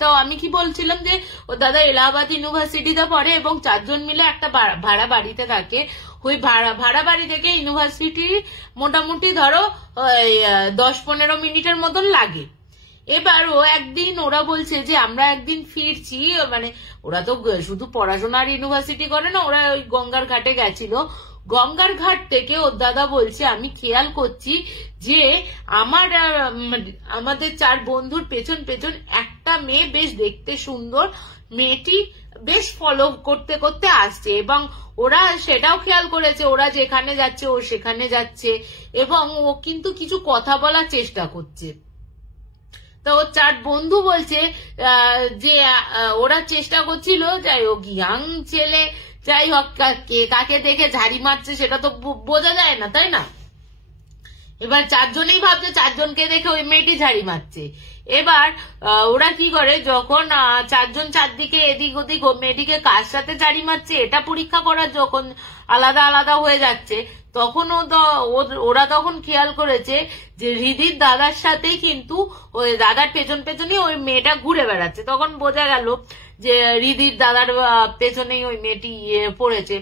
তো আমি কি বলছিলাম যে ও দাদা এলাহাবাদ ইউনিভার্সিটিতে পড়ে এবং 4 জন মিলে একটা ভাড়া বাড়িতে থাকে। ওই ভাড়া বাড়ি থেকে ইউনিভার্সিটি মোটামুটি ধরো 10-15 মিনিটের মতন লাগে। এবার ওরা বলছে যে আমরা একদিন ফিরছি, মানে ওরা তো শুধু পড়াশোনার ইউনিভার্সিটি করে না, ওরা ওই গঙ্গার ঘাটে গেছিল। গঙ্গার ঘাট থেকে ওর দাদা বলছে আমি খেয়াল করছি যে আমাদের 4 বন্ধুর পেছন পেছন একটা মেয়ে বেশ দেখতে সুন্দর, মেয়েটি বেশ ফলো করতে করতে আসছে, এবং ওরা সেটাও খেয়াল করেছে ওরা যেখানে যাচ্ছে ও সেখানে যাচ্ছে, এবং ও কিন্তু কিছু কথা বলার চেষ্টা করছে। তো 4 বন্ধু বলছে যে ওরা চেষ্টা করছিল, যাই হোক ইয়াং ছেলে, যাই হোক কে কাকে দেখে ঝাড়ি মারছে সেটা তো বোঝা যায় না, তাই না। এবার 4 জনেই ভাবছে 4 জনকে দেখে ওই মেয়েটি ঝাড়ি মারছে। এবার ওরা কি করে, যখন 4 জন চারদিকে এদিক ওদিক ও মেয়েটিকে কার সাথে ঝাড়ি মারছে এটা পরীক্ষা করার যখন আলাদা আলাদা হয়ে যাচ্ছে, তখন ওরা তখন খেয়াল করেছে যে রিধির দাদার সাথেই কিন্তু ওই দাদার পেছন পেছনই ওই মেয়েটা ঘুরে বেড়াচ্ছে। তখন বোঝা গেল যে রিধির দাদার পেছনেই ওই মেয়েটি পড়েছে।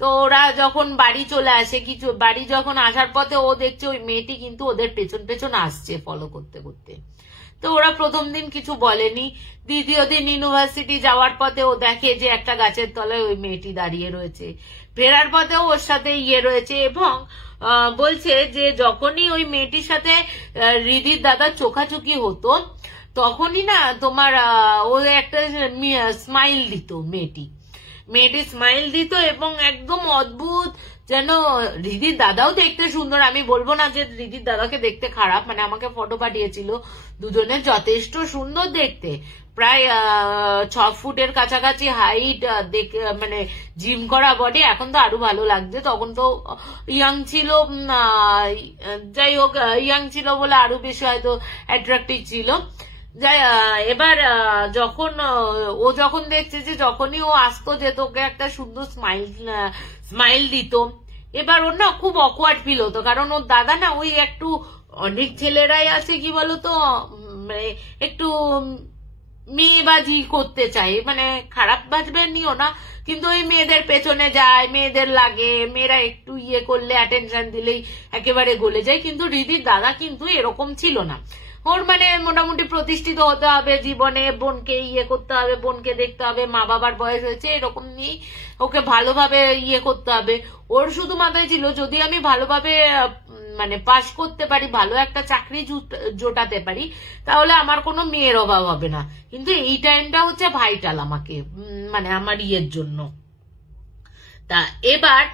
তো ওরা যখন বাড়ি চলে আসে, বাড়ি যখন আসার পথে ও দেখছে ওই মেয়েটি কিন্তু ওদের পেছন পেছন আসছে ফলো করতে করতে। তো ওরা প্রথম দিন কিছু বলেনি, দ্বিতীয় দিন ইউনিভার্সিটি যাওয়ার পথে ও দেখে যে একটা গাছের তলায় ওই মেয়েটি দাঁড়িয়ে রয়েছে, ফেরার পথেও ওর সাথে রয়েছে, এবং বলছে যে যখনই ওই মেয়েটির সাথে রিধির দাদা চোখাচোখি হতো তখনই না তোমার ও একটা স্মাইল দিত, মেয়েটি স্মাইল দিত, এবং একদম অদ্ভুত যেন রিদির দাদাও দেখতে সুন্দর, আমি বলবো না যে রিদির দাদাকে দেখতে খারাপ, মানে আমাকে ফটো পাঠিয়েছিল, দুজনের যথেষ্ট সুন্দর দেখতে, প্রায় 6 ফুটের কাছাকাছি হাইট, মানে জিম করা বডি। এখন তো আরো ভালো লাগছে, তখন তো ইয়াং ছিল, যাই হোক ইয়াং ছিল বলে আরো বেশি হয়তো অ্যাট্রাক্টিভ ছিল। এবার ও যখন দেখছে যে যখনই ও আসতো যেত ওকে একটা সুন্দর স্মাইল দিত, এবার ওর না খুব অকওয়ার্ড ফিল হতো, কারণ ওর দাদা না ওই একটু, অনেক ছেলেরাই আছে কি বলতো মানে একটু মেয়েবাজি করতে চাই, মানে খারাপ বাজবে নিও না, কিন্তু ওই মেয়েদের পেছনে যায়, মেয়েদের লাগে, মেয়েরা একটু ইয়ে করলে অ্যাটেনশন দিলেই একেবারে গলে যায়। কিন্তু রিদির দাদা কিন্তু এরকম ছিল না, ওর মানে মোটামুটি প্রতিষ্ঠিত হতে হবে জীবনে, বোনকে ইয়ে করতে হবে, বোনকে দেখতে হবে, মা বাবার বয়স হয়েছে এরকম নিয়ে ওকে ভালোভাবে ইয়ে করতে হবে। ওর শুধু মাথায় ছিল যদি আমি ভালোভাবে মানে পাশ করতে পারি, ভালো একটা চাকরি জোটাতে পারি, তাহলে আমার কোনো মেয়ের অভাব হবে না। কিন্তু এই টাইমটা হচ্ছে ভাইটাল আমাকে, মানে আমার ইয়ের জন্য। তা এবার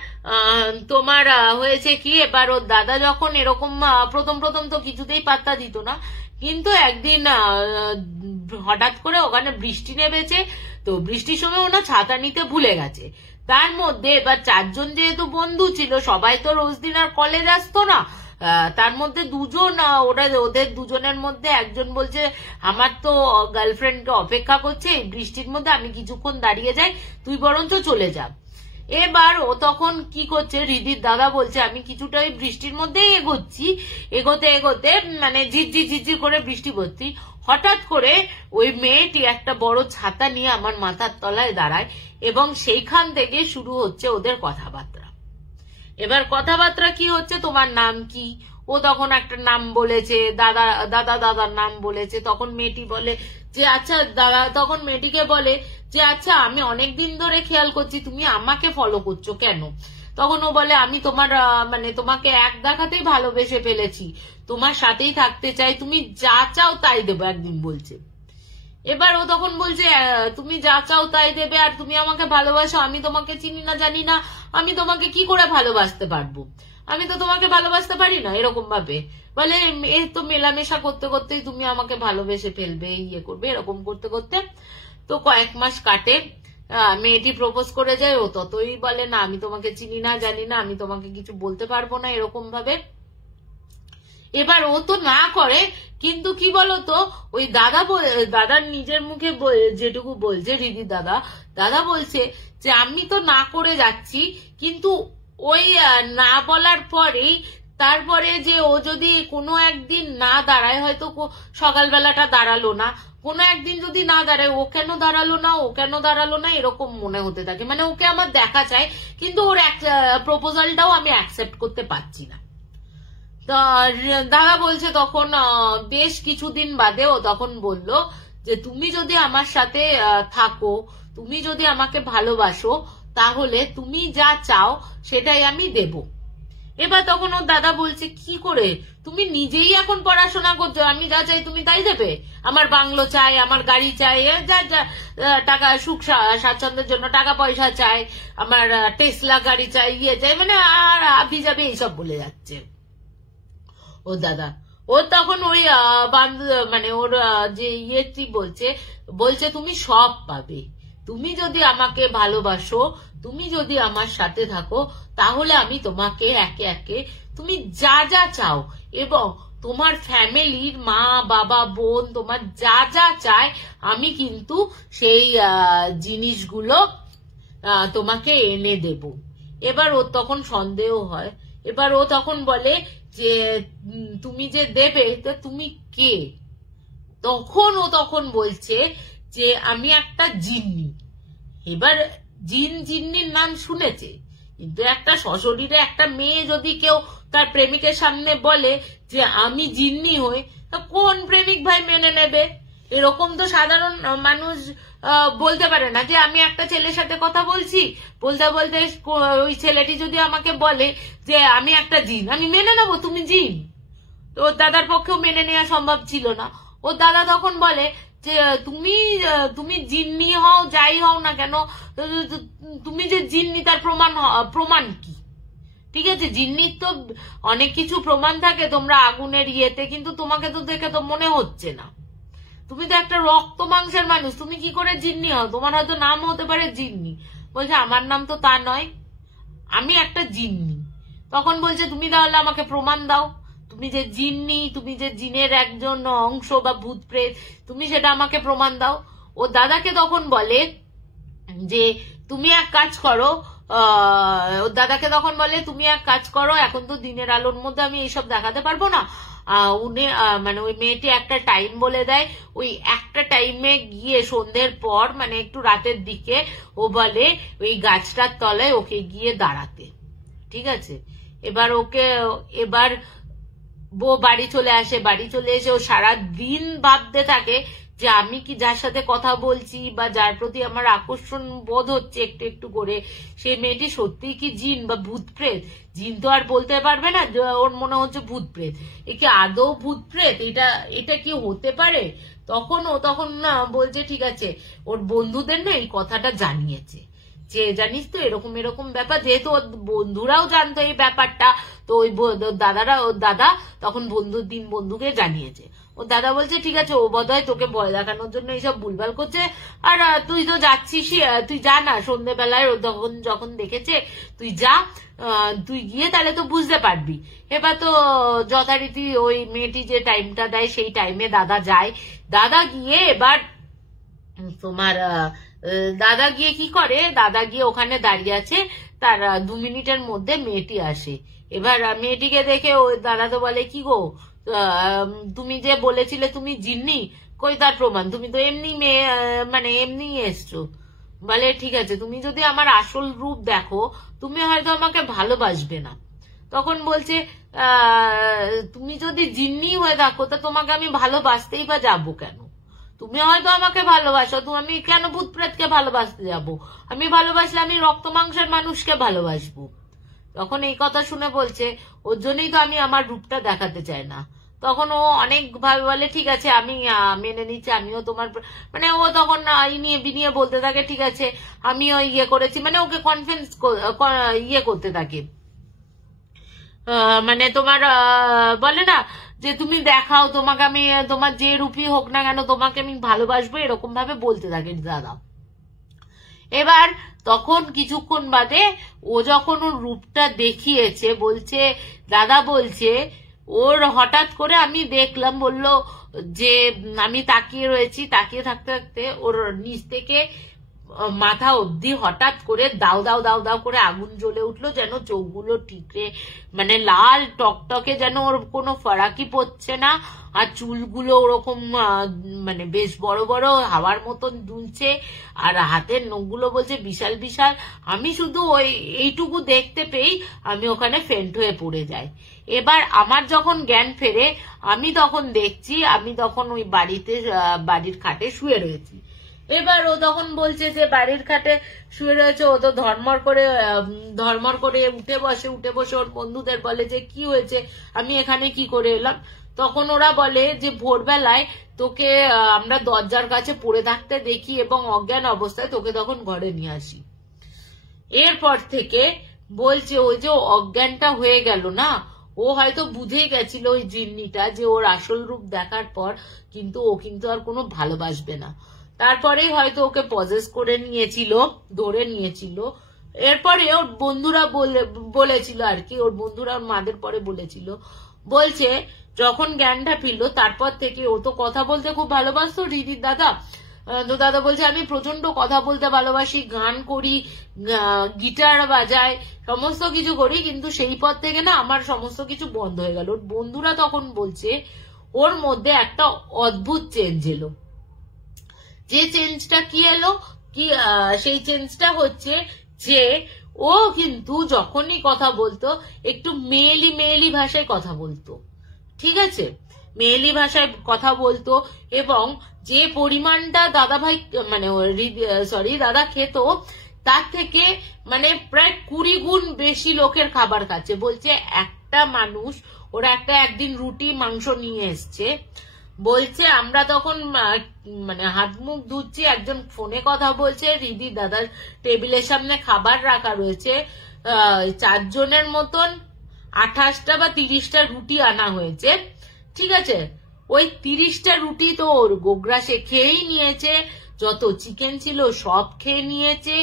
তোমার হয়েছে কি, এবার ওর দাদা যখন এরকম প্রথম তো কিছুতেই পাত্তা দিত না, কিন্তু একদিন হঠাৎ করে ওখানে বৃষ্টি নেমেছে, তো বৃষ্টির সময় ওনা ছাতা নিতে ভুলে গেছে। তার মধ্যে এবার 4 জন যেহেতু বন্ধু ছিল, সবাই তো রোজ দিন আর কলেজ আসতো না, তার মধ্যে দুজন, ওদের দুজনের মধ্যে একজন বলছে আমার তো গার্লফ্রেন্ডকে অপেক্ষা করছে, এই বৃষ্টির মধ্যে আমি কিছুক্ষণ দাঁড়িয়ে যাই, তুই বরঞ্চ চলে যা। এবার ও তখন কি করছে, রিদির দাদা বলছে আমি কিছুটা ওই বৃষ্টির মধ্যেই এগোচ্ছি, এগোতে মানে ঝিরঝির করে বৃষ্টি পড়ছি, হঠাৎ করে ওই মেয়েটি একটা বড় ছাতা নিয়ে আমার মাথার তলায় দাঁড়ায়, এবং সেইখান থেকে শুরু হচ্ছে ওদের কথাবার্তা। এবার কথাবার্তা কি হচ্ছে, তোমার নাম কি, ও তখন একটা নাম বলেছে, দাদার নাম বলেছে, তখন মেয়েটি বলে যে আচ্ছা দাদা, তখন মেয়েটিকে বলে যে আচ্ছা আমি অনেকদিন ধরে খেয়াল করছি তুমি আমাকে ফলো করছো কেন? তখন ও বলে আমি তোমার মানে তোমাকে এক দেখাতেই ভালোবেসে ফেলেছি, তোমার সাথেই থাকতে চাই, তুমি যা চাও তাই দেবো একদিন বলছে। এবার ও তখন বলছে তুমি যা চাও তাই দেবে, আর তুমি আমাকে ভালোবাসো, আমি তোমাকে চিনি না জানি না, আমি তোমাকে কি করে ভালোবাসতে পারবো, আমি তো তোমাকে ভালোবাসতে পারি না, এরকম ভাবে বলে। এ তো মেলামেশা করতে করতেই তুমি আমাকে ভালোবেসে ফেলবে, ইয়ে করবে, এরকম করতে করতে তো কয়েক মাস কাটে, মেয়েটি প্রপোজ করে যায়, ও ততই বলে না আমি তোমাকে চিনি না জানি না, আমি তোমাকে কিছু বলতে পারবো না, এরকম ভাবে। এবার ও তো না করে, কিন্তু কি বলতো ওই দাদার নিজের মুখে যেটুকু বলছে রিদির দাদা বলছে যে আমি তো না করে যাচ্ছি, কিন্তু ওই না বলার পরেই তারপরে যে ও যদি কোনো একদিন না দাঁড়ায়, হয়তো সকালবেলাটা দাঁড়ালো না, কোনো একদিন যদি না দাঁড়ায়, ও কেন দাঁড়ালো না এরকম মনে হতে থাকে, মানে ওকে আমার দেখা চাই, কিন্তু ওর প্রপোজালটাও আমি অ্যাকসেপ্ট করতে পারছি না। দাদা বলছে তখন বেশ কিছুদিন বাদে ও তখন বলল যে তুমি যদি আমার সাথে থাকো, তুমি যদি আমাকে ভালোবাসো, তাহলে তুমি যা চাও সেটাই আমি দেব। এবার তখন ওর দাদা বলছে কি করে, তুমি নিজেই এখন পড়াশোনা করছো, আমি যা চাই তুমি তাই দেবে, আমার বাংলো চাই, আমার গাড়ি চাই, যা যা টাকা সুখ স্বাচ্ছন্দ্যের জন্য টাকা পয়সা চাই, আমার টেসলা গাড়ি চাই, ইয়ে চাই, মানে আর আবি যাবে এইসব বলে যাচ্ছে ও দাদা। ওর তখন ওই মানে ওর যে ইয়েটি বলছে তুমি সব পাবে, তুমি যদি আমাকে ভালোবাসো, তুমি যদি আমার সাথে থাকো, তাহলে আমি তোমাকে একে একে তুমি যা যা চাও, এবং তোমার ফ্যামিলির মা বাবা বোন তোমার যা যা চায়, আমি কিন্তু সেই জিনিসগুলো তোমাকে এনে দেব। এবার ওর তখন সন্দেহ হয়, এবার ও তখন বলে যে তুমি যে দেবে তো তুমি কে? তখন ও বলছে যে আমি একটা জিন্নি। এবার জিন্নির নাম শুনেছে, কিন্তু একটা সশরীরে একটা মেয়ে যদি কেউ তার প্রেমিকের সামনে বলে যে আমি জিন্নি হই, তা কোন প্রেমিক ভাই মেনে নেবে? এরকম তো সাধারণ মানুষ বলতে পারে না যে আমি একটা ছেলের সাথে কথা বলছি, বলতে ওই ছেলেটি যদি আমাকে বলে যে আমি একটা জিন, আমি মেনে নেবো তুমি জিন? তো ওর দাদার পক্ষেও মেনে নেওয়া সম্ভব ছিল না। ওর দাদা তখন বলে যে তুমি জিন্নি হও, যাই হও না কেন, তুমি যে জিন্নি তার প্রমাণ কি? ঠিক আছে, জিন্নির তো অনেক কিছু প্রমাণ থাকে তোমরা আগুনের ইয়েতে, কিন্তু তোমাকে তো দেখে তো মনে হচ্ছে না। তুমি তো একটা রক্ত মাংসের মানুষ, তুমি কি করে জিন্নি হও? তোমার হয়তো নাম হতে পারে জিন্নি। বলছে আমার নাম তো তা নয়, আমি একটা জিন্নি। তখন বলছে তুমি তাহলে আমাকে প্রমাণ দাও, তুমি যে জিন্নি, তুমি যে জিনের একজন অংশ বা ভূত প্রেত, তুমি সেটা আমাকে প্রমাণ দাও। ও দাদাকে তখন বলে যে তুমি এক কাজ করো, ওর দাদাকে তখন বলে তুমি এক কাজ করো, এখন তো দিনের আলোর মধ্যে আমি এইসব দেখাতে পারবো না। উনি মানে ওই মেয়েটি একটা টাইম বলে দেয়, ওই একটা টাইমে গিয়ে সন্ধ্যের পর মানে একটু রাতের দিকে ও বলে ওই গাছটার তলায় ওকে গিয়ে দাঁড়াতে। ঠিক আছে, এবার ও বাড়ি চলে আসে। বাড়ি চলে এসে ও সারা দিন ভাবতে থাকে যে আমি কি যার সাথে কথা বলছি বা যার প্রতি আমার আকর্ষণ বোধ হচ্ছে একটু একটু করে, সেই মেয়েটি সত্যিই কি জিন বা ভূত প্রেত? জিন তো আর বলতে পারবে না, ওর মনে হচ্ছে ভূত প্রেত। এ কি আদৌ ভূত প্রেত? এটা কি হতে পারে? তখন না বলছে ঠিক আছে, ওর বন্ধুদের না এই কথাটা জানিয়েছে যে জানিস তো এরকম এরকম ব্যাপার, যেহেতু ওর বন্ধুরাও জানতো এই ব্যাপারটা, তো ওই ওর দাদা তখন বন্ধুকে জানিয়েছে। ওর দাদা বলছে ঠিক আছে, ও বোধহয় তোকে ভয় দেখানোর জন্য এইসব ভুলভাল করছে, আর তুই তো যাচ্ছিস, তুই যা না সন্ধ্যেবেলায় যখন দেখেছে তুই যা, তুই গিয়ে তাহলে তো বুঝতে পারবি। এবার তো যথারীতি ওই মেয়েটি যে টাইমটা দেয় সেই টাইমে দাদা যায়। দাদা গিয়ে এবার তোমার দাদা গিয়ে কি করে, দাদা গিয়ে ওখানে দাঁড়িয়ে আছে, তার 2 মিনিটের মধ্যে মেয়েটি আসে। এবার মেয়েটিকে দেখে ওই দাদা তো বলে কি গো, তুমি যে বলেছিলে তুমি জিন্নি, কই তার প্রমাণ? তুমি তো এমনি মেয়ে মানে এমনি এসছো। বলে ঠিক আছে, তুমি যদি আমার আসল রূপ দেখো তুমি হয়তো আমাকে ভালোবাসবে না। তখন বলছে তুমি যদি জিন্নি হয়ে থাকো তা তোমাকে আমি ভালোবাসতেই বা যাবো কেন? তুমি হয়তো আমাকে ভালোবাসো, তুমি আমি কেন ভূত প্রেতকে ভালোবাসতে যাবো? আমি ভালোবাসলে আমি রক্ত মাংসের মানুষকে ভালোবাসবো। তখন এই কথা শুনে বলছে ওর জন্যই তো আমি আমার রূপটা দেখাতে চাই না। তখন ও অনেক ভাবে বলে ঠিক আছে আমি মেনে নিচ্ছি, আমিও তোমার মানে ও তখন বিনিয়ে বলতে থাকে ঠিক আছে আমিও ইয়ে করেছি, মানে ওকে কনফিডেন্স ইয়ে করতে থাকে, মানে তোমার বলে না যে তুমি দেখাও, তোমাকে আমি তোমার যে রূপই হোক না কেন তোমাকে আমি ভালোবাসবো, এরকম ভাবে বলতে থাকে দাদা। এবার তখন কিছুক্ষণ বাদে ও যখন ওর রূপটা দেখিয়েছে, বলছে দাদা বলছে ওর হঠাৎ করে আমি দেখলাম, বললো যে আমি তাকিয়ে রয়েছি, তাকিয়ে থাকতে থাকতে ওর নিচ থেকে মাথা অব্দি হঠাৎ করে দাও দাও দাও দাও করে আগুন জ্বলে উঠলো, যেন চোখগুলো ঠিকরে মানে লাল টকটকে, যেন ওর কোনো ফারাকি পড়ছে না, আর চুলগুলো ওরকম মানে বেশ বড় বড় হাওয়ার মতন দুলছে, আর হাতের নখগুলো বলছে বিশাল বিশাল। আমি শুধু এইটুকু দেখতে পেয়েই আমি ওখানে ফেন্ট হয়ে পড়ে যাই। এবার আমার যখন জ্ঞান ফেরে আমি তখন দেখছি আমি তখন ওই বাড়ির খাটে শুয়ে রয়েছি। এবার ও তখন বলছে যে বাড়ির খাটে শুয়ে রয়েছে, ও তো ধর্মর করে উঠে বসে ওর বন্ধুদের বলে যে কি হয়েছে, আমি এখানে কি করে এলাম? তখন ওরা বলে যে ভোরবেলায় তোকে আমরা দরজার কাছে পড়ে থাকতে দেখি এবং অজ্ঞান অবস্থায় তোকে তখন ঘরে নিয়ে আসি। এরপর থেকে বলছে ওই যে অজ্ঞানটা হয়ে গেল না, ও হয়তো বুঝেই গেছিল ওই জিন্নিটা যে ওর আসল রূপ দেখার পর কিন্তু ও কিন্তু আর কোনো ভালোবাসবে না। তারপরেই হয়তো ওকে পজেস করে নিয়েছিল, ধরে নিয়েছিল। এরপরে ওর বন্ধুরা বলেছিল আর কি, ওর বন্ধুরা ওর মাদের পরে বলেছিল, বলছে যখন জ্ঞানটা ফিরল তারপর থেকে ও তো কথা বলতে খুব ভালোবাসতো রিদির দাদা। তো দাদা বলছে আমি প্রচন্ড কথা বলতে ভালোবাসি, গান করি, গিটার বাজাই, সমস্ত কিছু করি, কিন্তু সেই পর থেকে না আমার সমস্ত কিছু বন্ধ হয়ে গেল। ওর বন্ধুরা তখন বলছে ওর মধ্যে একটা অদ্ভুত চেঞ্জ এলো। যে চেঞ্জটা কি এলো কি, সেই চেঞ্জটা হচ্ছে যে ও কিন্তু যখনই কথা বলতো একটু মেয়েলি ভাষায় কথা বলতো। ঠিক আছে, মেয়েলি ভাষায় কথা বলতো, এবং যে পরিমাণটা দাদা খেত তার থেকে মানে প্রায় 20 গুণ বেশি লোকের খাবার খাচ্ছে। বলছে একটা মানুষ ওরা একদিন রুটি মাংস নিয়ে এসছে, বলছে আমরা তখন মানে হাত মুখ ধুচ্ছি, একজন ফোনে কথা বলছে, রিদি দাদার টেবিলের সামনে খাবার রাখা রয়েছে, চারজনের মতন 28টা বা 30টা রুটি আনা হয়েছে, ঠিক আছে। ওই 30টা রুটি তো ওর গোগ্রা সে খেয়েই নিয়েছে, যত চিকেন ছিল সব খেয়ে নিয়েছে।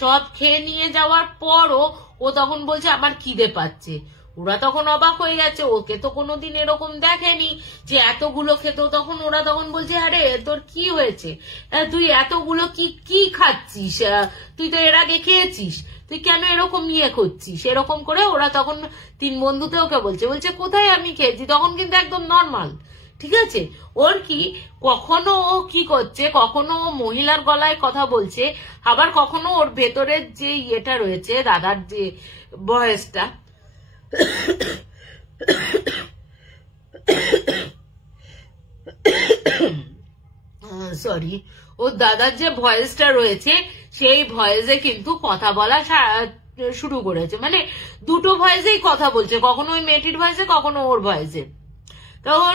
সব খেয়ে নিয়ে যাওয়ার পরও ও তখন বলছে আমার খিদে পাচ্ছে। ওরা তখন অবাক হয়ে গেছে, ওকে তো কোনোদিন এরকম দেখেনি যে এতগুলো খেত। তখন ওরা তখন বলছে আরে তোর কি হয়েছে, তুই এতগুলো কি খাচ্ছিস, তুই তো এর আগে খেয়েছিস, তুই কেন এরকম ইয়ে করছিস। এরকম করে ওরা তখন 3 বন্ধুতে ওকে বলছে কোথায় আমি খেয়েছি, তখন কিন্তু একদম নর্মাল, ঠিক আছে। ওর কি কখনো ও কি করছে, কখনো ও মহিলার গলায় কথা বলছে, আবার কখনো ওর ভেতরের যে ইয়েটা রয়েছে, দাদার যে বয়সটা, সরি, ওর দাদার যে ভয়েসটা রয়েছে সেই ভয়েসে কিন্তু কথা বলা শুরু করেছে। মানে দুটো ভয়েসেই কথা বলছে, কখনো ওই মেয়েটির ভয়েসে, কখনো ওর ভয়েসে। তখন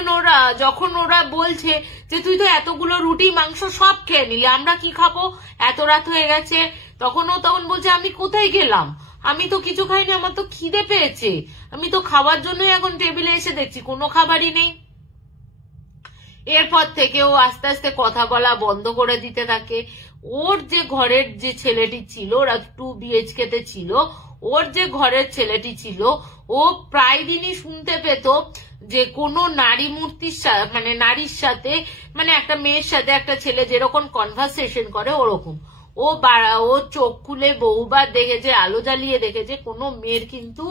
যখন ওরা বলছে যে তুই তো এতগুলো রুটি মাংস সব খেয়ে নিলি, আমরা কি খাবো, এত রাত হয়ে গেছে, তখন বলছে আমি কোথায় গেলাম, আমি তো কিছু খাইনি, আমার তো খিদে পেয়েছে, আমি তো খাওয়ার জন্যই এখন টেবিলে এসে দেখছি কোনো খাবারই নেই। এরপর থেকে ও আস্তে আস্তে কথা বলা বন্ধ করে দিতে থাকে। ওর যে ঘরের যে ছেলেটি ছিল, ওরা 2 BHK তে ছিল, ওর যে ঘরের ছেলেটি ছিল, ও প্রায় দিনই শুনতে পেত যে কোনো নারী মূর্তির মানে নারীর সাথে, মানে একটা মেয়ের সাথে একটা ছেলে যেরকম কনভারসেশন করে ওরকম। ও চোখ খুলে বহুবার দেখেছে, আলো জ্বালিয়ে দেখেছে, কোনো মেয়ের কিন্তু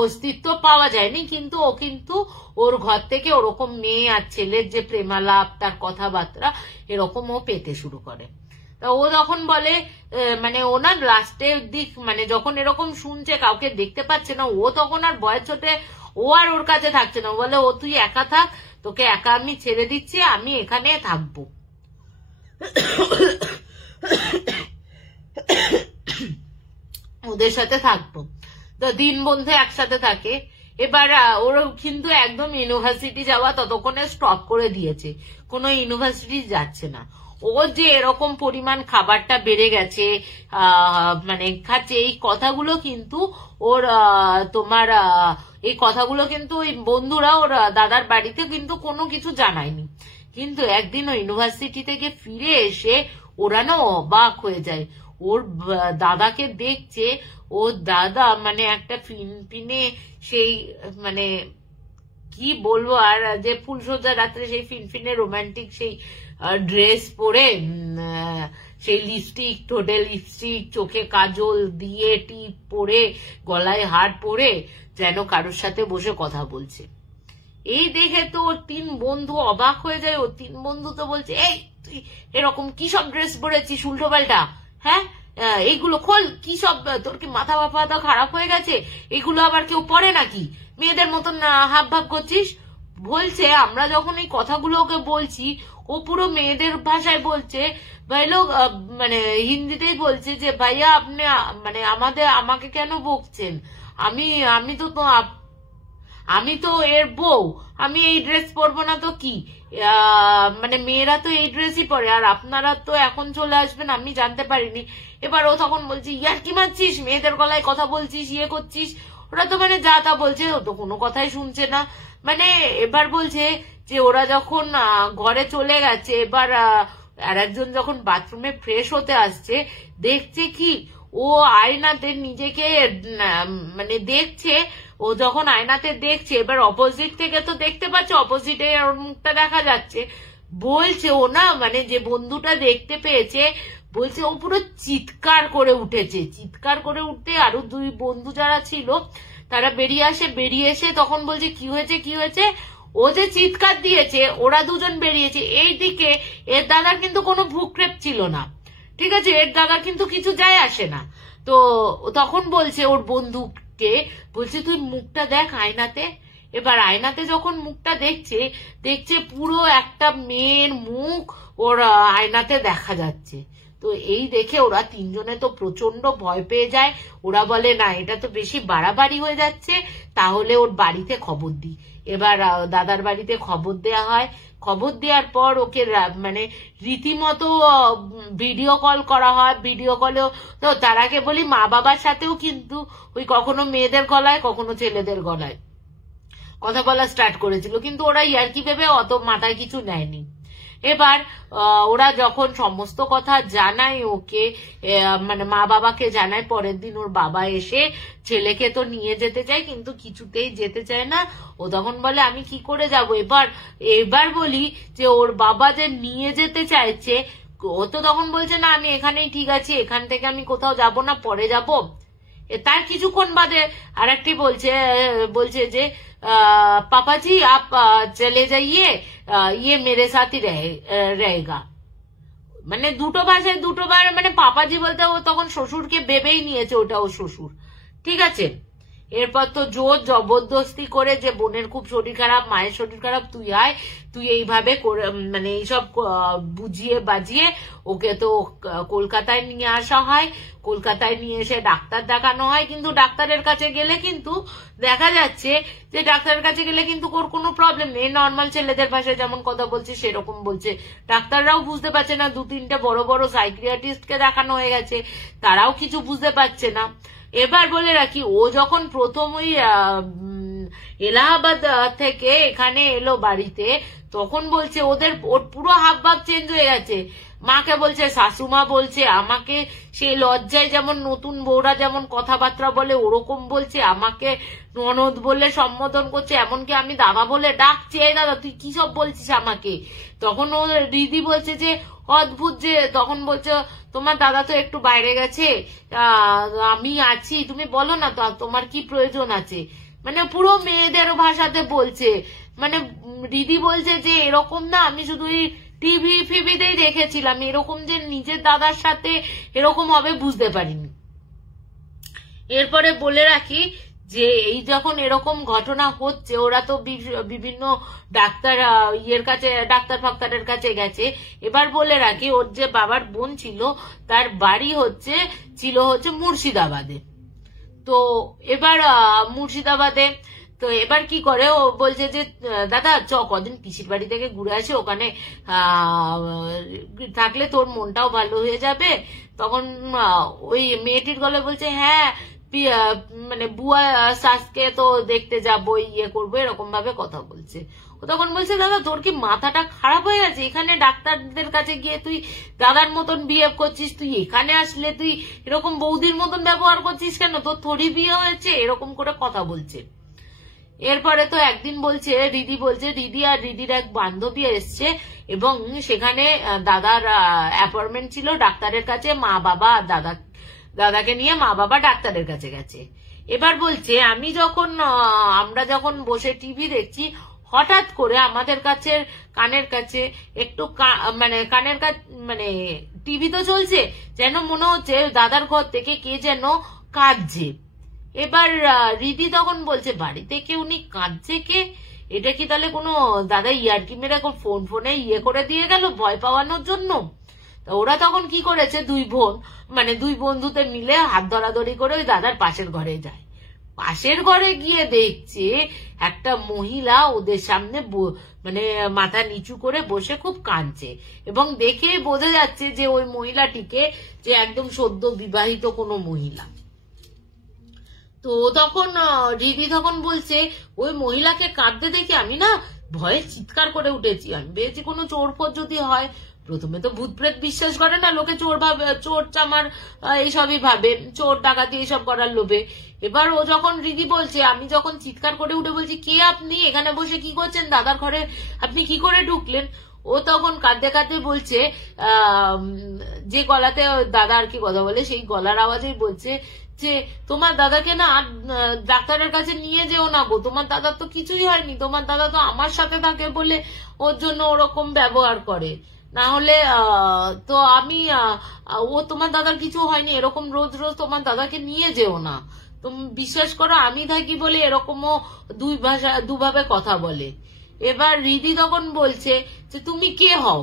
অস্তিত্ব পাওয়া যায়নি, কিন্তু ও কিন্তু ওর ঘর থেকে ওরকম মেয়ে আর ছেলের যে প্রেমালাপ, তার কথাবার্তা এরকম ও পেতে শুরু করে। তা ও যখন বলে, মানে ওনার লাস্টের দিক, মানে যখন এরকম শুনছে কাউকে দেখতে পাচ্ছে না, ও তখন আর ভয় ছোটে ও আর ওর কাছে থাকছে না। বলে ও তুই একা থাক, তোকে একা আমি ছেড়ে দিচ্ছি, আমি এখানে থাকবো, ওদের সাথে থাকবো। তো 3 বন্ধু একসাথে থাকে। এবার ওর কিন্তু একদম ইউনিভার্সিটি যাওয়া ততক্ষণে স্টপ করে দিয়েছে, কোনো ইউনিভার্সিটি যাচ্ছে না। ওর যে এরকম পরিমাণ খাবারটা বেড়ে গেছে, মানে খাচ্ছে, এই কথাগুলো কিন্তু ওর তোমার এই কথাগুলো কিন্তু ওই বন্ধুরা ওর দাদার বাড়িতে কিন্তু কোনো কিছু জানায়নি। কিন্তু একদিন ও ইউনিভার্সিটি থেকে ফিরে এসে ওরা না অবাক হয়ে যায়। ওর দাদাকে দেখছে, ওর দাদা মানে একটা ফিনফিনে সেই, মানে কি বলবো, আর যে ফুলসজ্জা রাত্রে সেই ফিনফিনে রোমান্টিক সেই ড্রেস পরে, সেই লিপস্টিক, ঠোঁটে লিপস্টিক, চোখে কাজল দিয়ে, টিপ পরে, গলায় হার পরে, যেন কারোর সাথে বসে কথা বলছে। এই দেখে তো ওর 3 বন্ধু অবাক হয়ে যায়। ওর 3 বন্ধু তো বলছে এই তুই এরকম কি সব ড্রেস পরেছিস উল্টো পাল্টা, হ্যাঁ এইগুলো খোল, কি সব, তোর কি মাথা বাপা খারাপ হয়ে গেছে, এগুলো আবার কেউ পরে নাকি, মেয়েদের মতন হাব ভাব করছিস। বলছে আমরা যখন এই কথাগুলো ওকে বলছি, ও পুরো মেয়েদের ভাষায় বলছে, ভাই লোক, মানে হিন্দিতেই বলছে যে ভাইয়া আপনি মানে আমাকে কেন বকছেন, আমি তো এর বউ, আমি এই ড্রেস পরবো না তো কি, মানে মেয়েরা তো এই ড্রেসই পরে, আর আপনারা তো এখন চলে আসবেন, আমি জানতে পারিনি। এবার ও তখন বলছে ইয়ার কি মারছিস, মেয়েদের গলায় কথা বলছিস, ইয়ে করছিস। ওরা তো মানে যা তা বলছে, ও তো কোনো কথাই শুনছে না। মানে এবার বলছে যে ওরা যখন ঘরে চলে গেছে, এবার আর একজন যখন বাথরুমে ফ্রেশ হতে আসছে, দেখছে কি ও আয়নাতে নিজেকে মানে দেখছে। ও যখন আয়নাতে দেখছে, এবার অপোজিট থেকে তো দেখতে পাচ্ছে, অপোজিটে ওর মুখটা দেখা যাচ্ছে। বলছে ও না, মানে যে বন্ধুটা দেখতে পেয়েছে, বলছে ও পুরো চিৎকার করে উঠেছে। চিৎকার করে উঠতে আরো 2 বন্ধু যারা ছিল তারা বেরিয়ে এসে তখন বলছে কি হয়েছে। ও যে চিৎকার দিয়েছে, ওরা 2 জন বেরিয়েছে। এইদিকে এর দাদার কিন্তু কোনো ভুকরেপ ছিল না, ঠিক আছে, এর দাদার কিন্তু কিছু যায় আসে না। তো তখন বলছে ওর বন্ধুকে, বলছে তুই মুখটা দেখ আয়নাতে। এবার আয়নাতে যখন মুখটা দেখছে পুরো একটা মেয়ের মুখ ওর আয়নাতে দেখা যাচ্ছে। তো তো এই দেখে ওরা তিনজনে তো প্রচন্ড ভয় পেয়ে যায়। ওরা বলে না, এটা তো বেশি বাড়াবাড়ি হয়ে যাচ্ছে, তাহলে ওর বাড়িতে খবর দিই। এবার দাদার বাড়িতে খবর দেয়া হয়। খবর দেওয়ার পর ওকে মানে রীতিমতো ভিডিও কল করা হয়। ভিডিও কলেও তো তার আগে বলি মা বাবার সাথেও কিন্তু ওই কখনো মেয়েদের গলায় কখনো ছেলেদের গলায় কথা বলা স্টার্ট করেছিল, কিন্তু ওরা ইয়ার্কি ভেবে অত মাথায় কিছু নেয়নি। এবার ওরা যখন সমস্ত কথা জানায় ওকে, মানে মা বাবাকে জানায়, পরের দিন ওর বাবা এসে ছেলেকে তো নিয়ে যেতে চায়, কিন্তু কিছুতেই যেতে চায় না। ও তখন বলে আমি কি করে যাব। এবার বলি যে ওর বাবা যে নিয়ে যেতে চাইছে, ও তো তখন বলছে না আমি এখানেই ঠিক আছি, এখান থেকে আমি কোথাও যাব না, পরে যাব। তার কিছুক্ষণ বাদে আর একটি বলছে যে पापा जी आप चले जाइए, ये मेरे साथ ही रहेगा। মানে দুটো ভাষায় দুটোবার মানে পাপাজি বলতে ও তখন শ্বশুরকে ভেবেই নিয়েছে ওটা ও শ্বশুর, ঠিক আছে। এরপর তো জোর জবরদস্তি করে যে বোনের খুব শরীর খারাপ, মায়ের শরীর খারাপ, তুই আয়, তুই এইভাবে মানে এইসব বুঝিয়ে বাজিয়ে ওকে তো কলকাতায় নিয়ে আসা হয়। কলকাতায় নিয়ে এসে ডাক্তার দেখানো হয়, কিন্তু ডাক্তারের কাছে গেলে কিন্তু দেখা যাচ্ছে যে ডাক্তারের কাছে গেলে কিন্তু ওর কোনো প্রবলেম নেই, নর্মাল ছেলেদের ভাষায় যেমন কথা বলছে সেরকম বলছে। ডাক্তাররাও বুঝতে পারছে না, 2-3টে বড় বড় সাইকিয়াট্রিস্টকে দেখানো হয়ে গেছে, তারাও কিছু বুঝতে পারছে না। এবার বলে রাখি, ও যখন প্রথম ওই এলাহাবাদ থেকে এখানে এলো বাড়িতে, তখন বলছে ওর পুরো হাব ভাব চেঞ্জ হয়ে গেছে। মাকে বলছে, শাশুমা বলছে, আমাকে সেই লজ্জায় যেমন নতুন বউরা যেমন কথাবার্তা বলে ওরকম বলছে, আমাকে ননদ বলে সম্বোধন করছে, এমনকি আমি দাদা বলে ডাকছি, এই দাদা তুই কি সব বলছিস আমাকে। তখন ও দিদি বলছে যে অদ্ভুত, যে তখন বলছে তোমার দাদা তো একটু বাইরে গেছে, আমি আছি, তুমি বলো না তো তোমার কি প্রয়োজন আছে। মানে পুরো মেয়েদের ভাষাতে বলছে। মানে দিদি বলছে যে এরকম না, আমি শুধু টিভি ফিভিতেই দেখেছিলাম, এরকম যে নিজের দাদার সাথে এরকম হবে বুঝতে পারিনি। এরপরে বলে রাখি যে এই যখন এরকম ঘটনা হচ্ছে, ওরা তো বিভিন্ন ডাক্তার ডাক্তার ফাক্তারের কাছে গেছে। এবার বলে রাখি, ওর যে বাবার বোন ছিল তার বাড়ি ছিল মুর্শিদাবাদে। তো এবার মুর্শিদাবাদে তো এবার কি করে, ও বলছে যে দাদা কদিন পিসির বাড়ি থেকে ঘুরে আসে, ওখানে থাকলে তোর মনটাও ভালো হয়ে যাবে। তখন ওই মেয়েটির গলে বলছে হ্যাঁ, মানে বুয়া শাসকে তো দেখতে যাবো, ইয়ে করবো, এরকম ভাবে কথা বলছে। ও তখন বলছে দাদা তোর কি মাথাটা খারাপ হয়ে গেছে, এখানে ডাক্তারদের কাছে গিয়ে তুই দাদার মতন বিহেভ করছিস, তুই এখানে আসলে তুই এরকম বৌদির মতন ব্যবহার করছিস কেন, তোর থোড়ি বিয়ে হয়েছে, এরকম করে কথা বলছে। এরপরে তো একদিন বলছে দিদি আর দিদির এক বান্ধবী এসছে, এবং সেখানে দাদার অ্যাপয়েন্টমেন্ট ছিল ডাক্তারের কাছে, মা বাবা আর দাদাকে নিয়ে মা বাবা ডাক্তারের কাছে গেছে। এবার বলছে আমরা যখন বসে টিভি দেখছি, হঠাৎ করে আমাদের কানের কাছে একটু মানে টিভি তো চলছে, যেন মনে হচ্ছে দাদার ঘর থেকে কে যেন কাঁদছে। এবার রিদি তখন বলছে বাড়িতে কেউ নেই, কাঁদছে কে, এটা কি তাহলে কোনো দাদা ইয়ার্কি মেরে ফোনে ইয়ে করে দিয়ে গেল ভয় পাওয়ানোর জন্য। ওরা তখন কি করেছে, দুই বন্ধুতে মিলে হাত ধরাধরি করে ওই দাদার পাশের ঘরে যায়। পাশের ঘরে গিয়ে দেখছে একটা মহিলা ওদের সামনে মানে মাথা নিচু করে বসে খুব কাঁদছে, এবং দেখে বোঝা যাচ্ছে যে ওই মহিলাটিকে যে একদম সদ্য বিবাহিত কোনো মহিলা। তো তখন রিদি তখন বলছে ওই মহিলাকে কাঁদতে দেখে আমি না ভয়ে চিৎকার করে উঠেছি। আমি ভেবেছি কোনো চোর ফোর যদি হয়, প্রথমে তো ভূত প্রেত বিশ্বাস করে না লোকে, চোর চামার এইসবই ভাবে, চোর ডাকাতি এইসব করার লোভে। এবার ও যখন রিদি বলছে, আমি যখন চিৎকার করে উঠে বলছি কে আপনি, এখানে বসে কি করছেন, দাদার ঘরে আপনি কি করে ঢুকলেন। ও তখন কাঁদতে কাঁদতে বলছে, যে গলাতে দাদা আর কি কথা বলে সেই গলার আওয়াজেই বলছে যে তোমার দাদাকে না ডাক্তারের কাছে নিয়ে যেও না গো, তোমার দাদার তো কিছুই হয়নি, তোমার দাদা তো আমার সাথে থাকে বলে ওর জন্য ওরকম ব্যবহার করে, না হলে তো আমি ও তোমার দাদার কিছু হয়নি, এরকম রোজ রোজ তোমার দাদাকে নিয়ে যেও না। তুমি বিশ্বাস করো আমি থাকি বলে এরকমও দুভাবে কথা বলে। এবার রিদি তখন বলছে যে তুমি কে হও,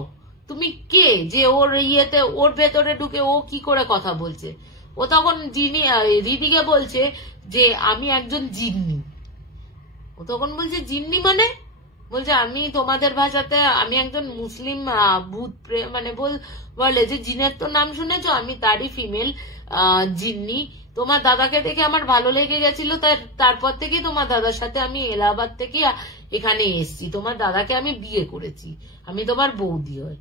তুমি কে যে ওর ইয়েতে ওর ভেতরে ঢুকে ও কি করে কথা বলছে? ও তখন রিদিকে বলছে যে আমি একজন জিন্নি। ও তখন বলছে জিন্নি মানে? বলছে আমি তোমাদের ভাষাতে আমি একজন মুসলিম ভূত মানে বলে যে জিনের তো নাম শুনেছ, আমি তারই ফিমেল জিন্নি। তোমার দাদাকে দেখে আমার ভালো লেগে গেছিল, তারপর থেকে তোমার দাদার সাথে আমি এলাহাবাদ থেকে এখানে এসছি, তোমার দাদাকে আমি বিয়ে করেছি, আমি তোমার বৌদি হই।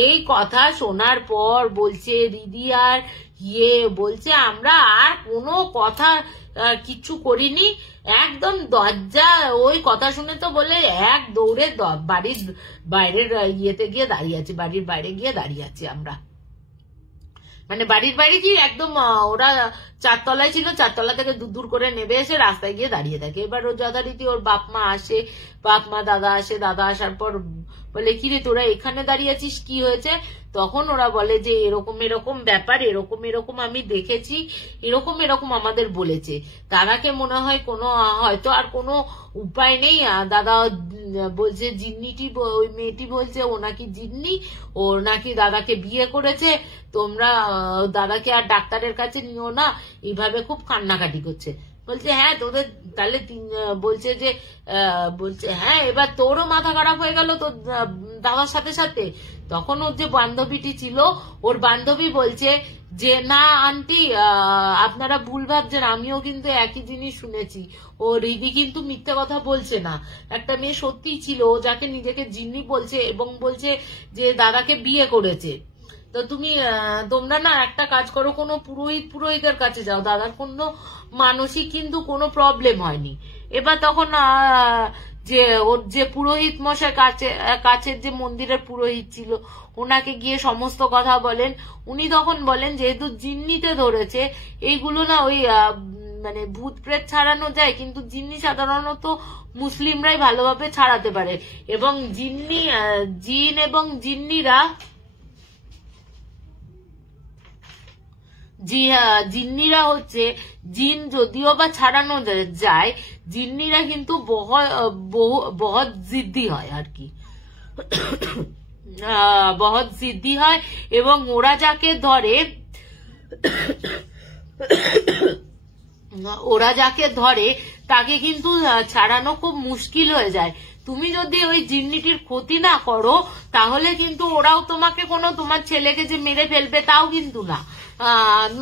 এই কথা শোনার পর বলছে দিদি আর বলছে আমরা আর কোনো কথা কিচ্ছু করিনি, একদম দরজা ওই কথা শুনে তো বলে এক দৌড়ে বাড়ির বাইরের ইয়েতে গিয়ে দাঁড়িয়ে আছি, বাড়ির বাইরে গিয়ে দাঁড়িয়ে আছি আমরা। মানে বাড়ির বাইরে কি একদম ওরা 4 তলায় ছিল, 4 তলা থেকে দূর করে নেমে এসে রাস্তায় গিয়ে দাঁড়িয়ে থাকে। এবার ও যথারীতি ওর বাপ মা আসে, বাপ মা দাদা আসে, দাদা আসার পর বলে কিরে তোরা এখানে দাঁড়িয়ে আছিস, কি হয়েছে? তখন ওরা বলে যে এরকম এরকম ব্যাপার, এরকম এরকম আমি দেখেছি, এরকম এরকম আমাদের বলেছে। দাদাকে মনে হয় হয়তো আর কোনো উপায় নেই, দাদা বলছে জিন্নিটি, ওই মেয়েটি বলছে ও নাকি জিন্নি, ও নাকি দাদাকে বিয়ে করেছে, তোমরা দাদাকে আর ডাক্তারের কাছে নিও না, এইভাবে খুব কান্নাকাটি করছে। বলছে হ্যাঁ তোদের তাহলে বলছে হ্যাঁ এবার তোরও মাথা খারাপ হয়ে গেল তোর দাদার সাথে সাথে। তখন ওর যে বান্ধবীটি ছিল, ওর বান্ধবী বলছে যে না আন্টি আপনারা ভুল ভাবছেন, আমিও কিন্তু একই জিনিস শুনেছি, ও রিদি কিন্তু মিথ্যে কথা বলছে না, একটা মেয়ে সত্যিই ছিল যাকে নিজেকে জিন্নি বলছে এবং বলছে যে দাদাকে বিয়ে করেছে। তো তোমরা না একটা কাজ করো, কোনো পুরোহিতের কাছে যাও, দাদার কোনো মানসিক কিন্তু কোনো প্রবলেম হয়নি। এবার তখন যে ওর যে পুরোহিত মশাই কাছের যে মন্দিরের পুরোহিত ছিল ওনাকে গিয়ে সমস্ত কথা বলেন। উনি তখন বলেন যেহেতু জিন্নিতে ধরেছে, এইগুলো না ওই মানে ভূত প্রেত ছাড়ানো যায়, কিন্তু জিন্নি সাধারণত মুসলিমরাই ভালোভাবে ছাড়াতে পারে, এবং জিন এবং জিন্নিরা হচ্ছে জিন যদিও বা ছাড়ানো যায়, জিন্নিরা কিন্তু বহুত জিদ্দি হয় আর কি, বহুত জিদ্দি হয়, এবং ওরা যাকে ধরে তাকে কিন্তু ছাড়ানো খুব মুশকিল হয়ে যায়। তুমি যদি ওই জিন্নিটির ক্ষতি না করো তাহলে কিন্তু ওরাও তোমাকে তোমার ছেলেকে যে মেরে ফেলবে তাও কিন্তু না,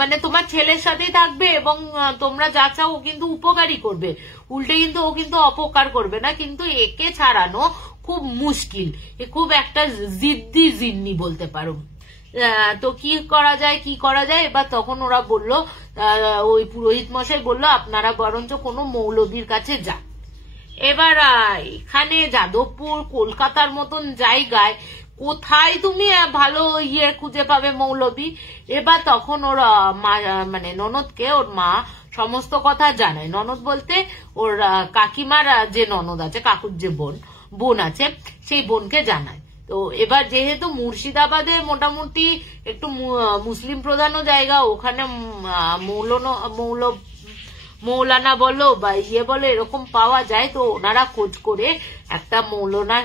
মানে তোমার ছেলের সাথেই থাকবে এবং তোমরা যা চাও ও কিন্তু উপকারই করবে, উল্টে কিন্তু ও কিন্তু অপকার করবে না। কিন্তু একে ছাড়ানো খুব মুশকিল, এ খুব একটা জিদ্দি জিন্নি বলতে পারো। তো কি করা যায়? এবার তখন ওরা বলল, ওই পুরোহিত মশাই বলল আপনারা বরঞ্চ কোনো মৌলবীর কাছে যান। এবার এখানে যাদবপুর কলকাতার মতন জায়গায় কোথায় তুমি ভালো খুঁজে পাবে মৌলবী? এবার তখন ওর মানে ননদকে ওর মা সমস্ত কথা জানায়। ননদ বলতে ওর কাকিমার যে ননদ আছে, কাকুর যে বোন আছে, সেই বোনকে জানায়। তো এবার যেহেতু মুর্শিদাবাদে মোটামুটি একটু মুসলিম প্রধান জায়গা, ওখানে মৌলানা বলো বা বলো এরকম পাওয়া যায়, তো ওনারা খোঁজ করে একটা মৌলানার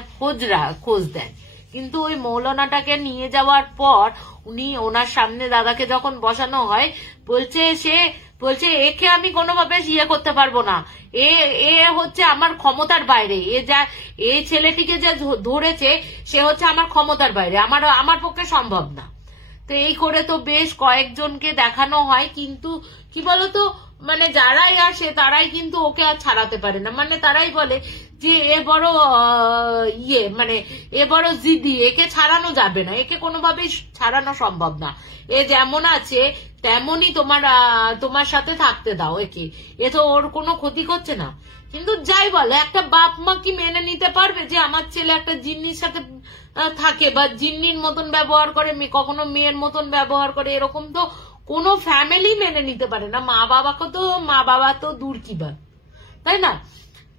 খোঁজ দেন। কিন্তু ওই মৌলানাটাকে নিয়ে যাওয়ার পর ওনার সামনে দাদাকে যখন বসানো হয়, বলছে একে আমি কোনোভাবে করতে পারবো না, এ হচ্ছে আমার ক্ষমতার বাইরে, এই ছেলেটিকে যে ধরেছে সে হচ্ছে আমার ক্ষমতার বাইরে, আমার পক্ষে সম্ভব না। তো এই করে তো বেশ কয়েকজনকে দেখানো হয়, কিন্তু কি বলতো মানে যারাই আসে তারাই কিন্তু ওকে আর ছাড়াতে পারে না, মানে তারাই বলে যে এ বড় মানে এ বড় জিদি, একে ছাড়ানো যাবে না, একে কোনোভাবেই ছাড়ানো সম্ভব না, এ যেমন আছে তেমনই তোমার সাথে থাকতে দাও একে, এ তো ওর কোনো ক্ষতি করছে না। কিন্তু যাই বলে একটা বাপ মা কি মেনে নিতে পারবে যে আমার ছেলে একটা জিন্নির সাথে থাকে বা জিন্নির মতন ব্যবহার করে, কখনো মেয়ের মতন ব্যবহার করে? এরকম তো কোনো ফ্যামিলি মেনে নিতে পারে না, মা বাবা তো দূর কি বা, তাই না?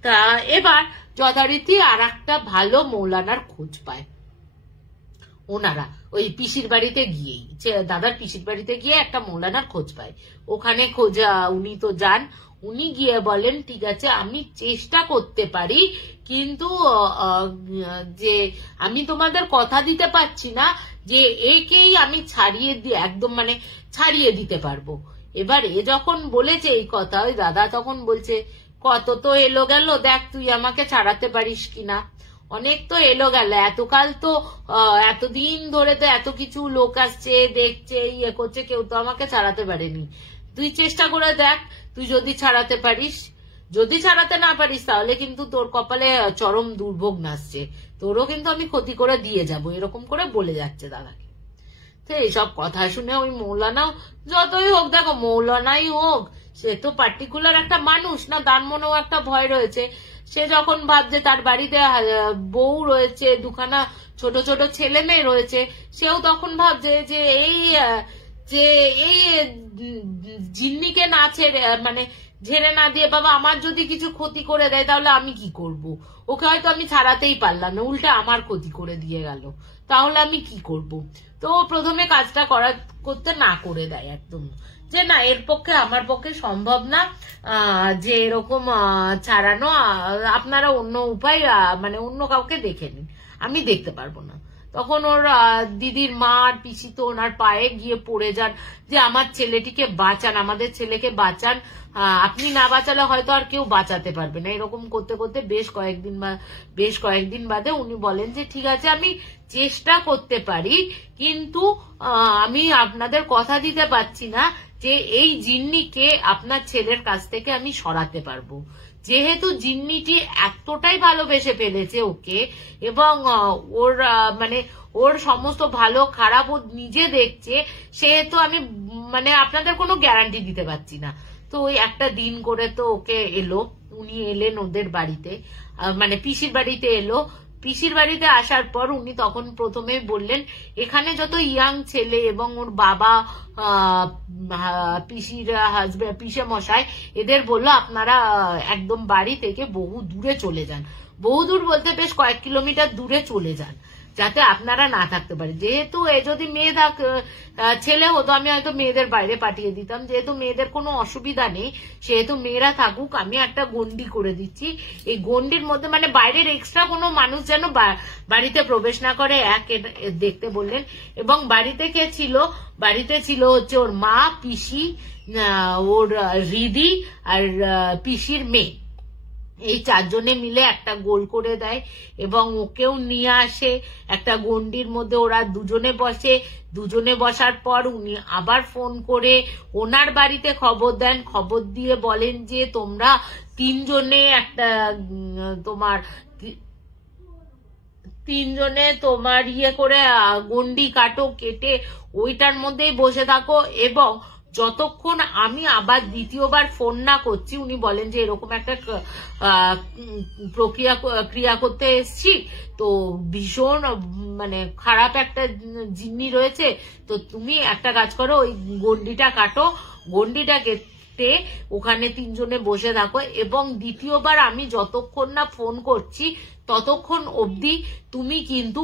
তা এবার যথারীতি আর একটা ভালো মৌলানার খোঁজ পায় ওনারা, ওই পিসির বাড়িতে গিয়েই, দাদার পিসির বাড়িতে গিয়ে একটা মৌলানার খোঁজ পায়। ওখানে উনি তো যান, উনি গিয়ে বলেন ঠিক আছে আমি চেষ্টা করতে পারি, কিন্তু যে আমি তোমাদের কথা দিতে পারছি না যে একেই আমি একদম মানে ছাড়িয়ে দিতে পারবো। এবার এ যখন বলেছে এই কথা, ওই দাদা তখন বলছে কত তো এলো গেল, দেখ তুই আমাকে ছাড়াতে পারিস কিনা। অনেক তো এলো গেল, এতকাল তো এতদিন ধরে তো এত কিছু লোক আসছে দেখছে ইয়ে করছে, কেউ তো আমাকে ছাড়াতে পারেনি। তুই চেষ্টা করে দেখ, তুই যদি ছাড়াতে পারিস। যদি ছাড়াতে না পারিস তাহলে কিন্তু তোর কপালে চরম দুর্ভোগ নাচছে, তোরও কিন্তু আমি ক্ষতি করে দিয়ে যাব, এরকম করে বলে যাচ্ছে দাদাকে। তো এইসব কথা শুনে ওই মৌলানাও, যতই হোক দেখো মৌলানাই হোক, সে তো পার্টিকুলার একটা মানুষ না, তার মনেও একটা ভয় রয়েছে। সে যখন ভাবছে তার বাড়িতে বউ রয়েছে, দুখানা ছোট ছোট ছেলে মেয়ে রয়েছে, সেও তখন ভাবছে যে এই জিন্নিকে না ছেড়ে মানে ঝেড়ে না দিয়ে বাবা আমার যদি কিছু ক্ষতি করে দেয় তাহলে আমি কি করব? ওকে হয়তো আমি ছাড়াতেই পারলাম না, উল্টে আমার ক্ষতি করে দিয়ে গেল, তাহলে আমি কি করব? তো প্রথমে কাজটা করতে না করে দেয় একদম, যে না এর পক্ষে আমার পক্ষে সম্ভব না, যে এরকম ছাড়ানো, আপনারা অন্য উপায় মানে অন্য কাউকে দেখে নিন, আমি দেখতে পারবো না। তখন ওর দিদির মা আর পিসি তো ওনার পায়ে গিয়ে পড়ে যান যে আমার ছেলেটিকে বাঁচান, আমাদের ছেলেকে বাঁচান, আপনি না বাঁচালে হয়তো আর কেউ বাঁচাতে পারবে না। এরকম করতে করতে বেশ কয়েকদিন বাদে উনি বলেন যে ঠিক আছে আমি চেষ্টা করতে পারি, কিন্তু আমি আপনাদের কথা দিতে পারছি না যে এই জিন্নিকে আপনার ছেলের কাছ থেকে আমি সরাতে পারবো। যেহেতু জিন্নিটি এতটাই ভালোবেসে ফেলেছে ওকে, এবং ওর মানে ওর সমস্ত ভালো খারাপ ও নিজে দেখছে, সেহেতু আমি মানে আপনাদের কোনো গ্যারান্টি দিতে পারছি না। তো ওই একটা দিন করে তো ওকে উনি এলেন ওদের বাড়িতে, মানে পিসির বাড়িতে এলো। পিসির বাড়িতে আসার পর উনি তখন প্রথমে বললেন এখানে যত ইয়াং ছেলে এবং ওর বাবা পিসির হাজবেন্ড পিসে মশাই এদের বললো আপনারা একদম বাড়ি থেকে বহু দূরে চলে যান, বহু দূর বলতে বেশ কয়েক কিলোমিটার দূরে চলে যান, যাতে আপনারা না থাকতে পারে। যেহেতু যদি ছেলে হতো আমি হয়তো মেয়েদের বাইরে পাঠিয়ে দিতাম, যেহেতু মেয়েদের কোনো অসুবিধা নেই সেহেতু মেয়েরা থাকুক, আমি একটা গন্ডি করে দিচ্ছি, এই গন্ডির মধ্যে মানে বাইরের এক্সট্রা কোনো মানুষ যেন বাড়িতে প্রবেশ না করে, দেখতে বললেন। এবং বাড়িতে কে ছিল? বাড়িতে ছিল হচ্ছে ওর মা, পিসি, ওর হৃদি আর পিসির মেয়ে, এই চারজনে মিলে একটা গোল করে দেয় এবং ওকেও নিয়ে আসে একটা গন্ডির মধ্যে। ওরা দুজনে বসে, দুজনে বসার পর উনি আবার ফোন করে ওনার বাড়িতে খবর দেন, খবর দিয়ে বলেন যে তোমরা তিনজনে তোমার ইয়ে করে গন্ডি কাটো, কেটে ওইটার মধ্যেই বসে থাকো, এবং যতক্ষণ আমি আবার দ্বিতীয়বার ফোন না করছি, উনি বলেন যে এরকম একটা ক্রিয়া করতে এসছি, তো ভীষণ মানে খারাপ একটা জিন্নি রয়েছে, তো তুমি একটা কাজ করো ওই গন্ডিটা কাটো, গন্ডিটা কেটে ওখানে তিনজনে বসে থাকো, এবং দ্বিতীয়বার আমি যতক্ষণ না ফোন করছি ততক্ষণ অবধি তুমি কিন্তু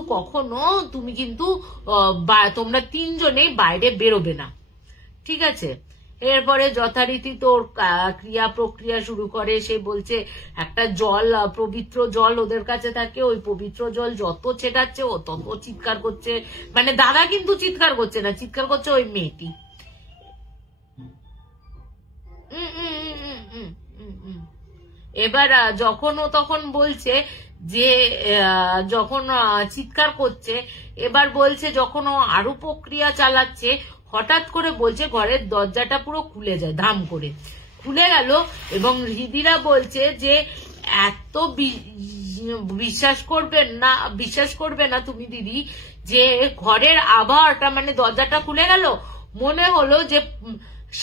তোমরা তিনজনেই বাইরে বেরোবে না, ঠিক আছে? এরপরে যথারীতি তোর ক্রিয়া প্রক্রিয়া শুরু করে। সে বলছে একটা জল, পবিত্র জল ওদের কাছে থাকে, ওই পবিত্র জল যত ছেটাচ্ছে ও তত চিৎকার করছে, মানে দাদা কিন্তু চিৎকার করছে না, চিৎকার করছে ওই মেয়েটি। এবার যখন ও তখন বলছে যে যখন চিৎকার করছে, এবার বলছে যখন ও আরো প্রক্রিয়া চালাচ্ছে হঠাৎ করে বলছে ঘরের দরজাটা পুরো খুলে যায়, ধাম করে খুলে গেল, এবং হৃদিরা বলছে যে এত বিশ্বাস করবে না তুমি দিদি, যে ঘরের আবহাওয়াটা মানে দরজাটা খুলে গেল, মনে হলো যে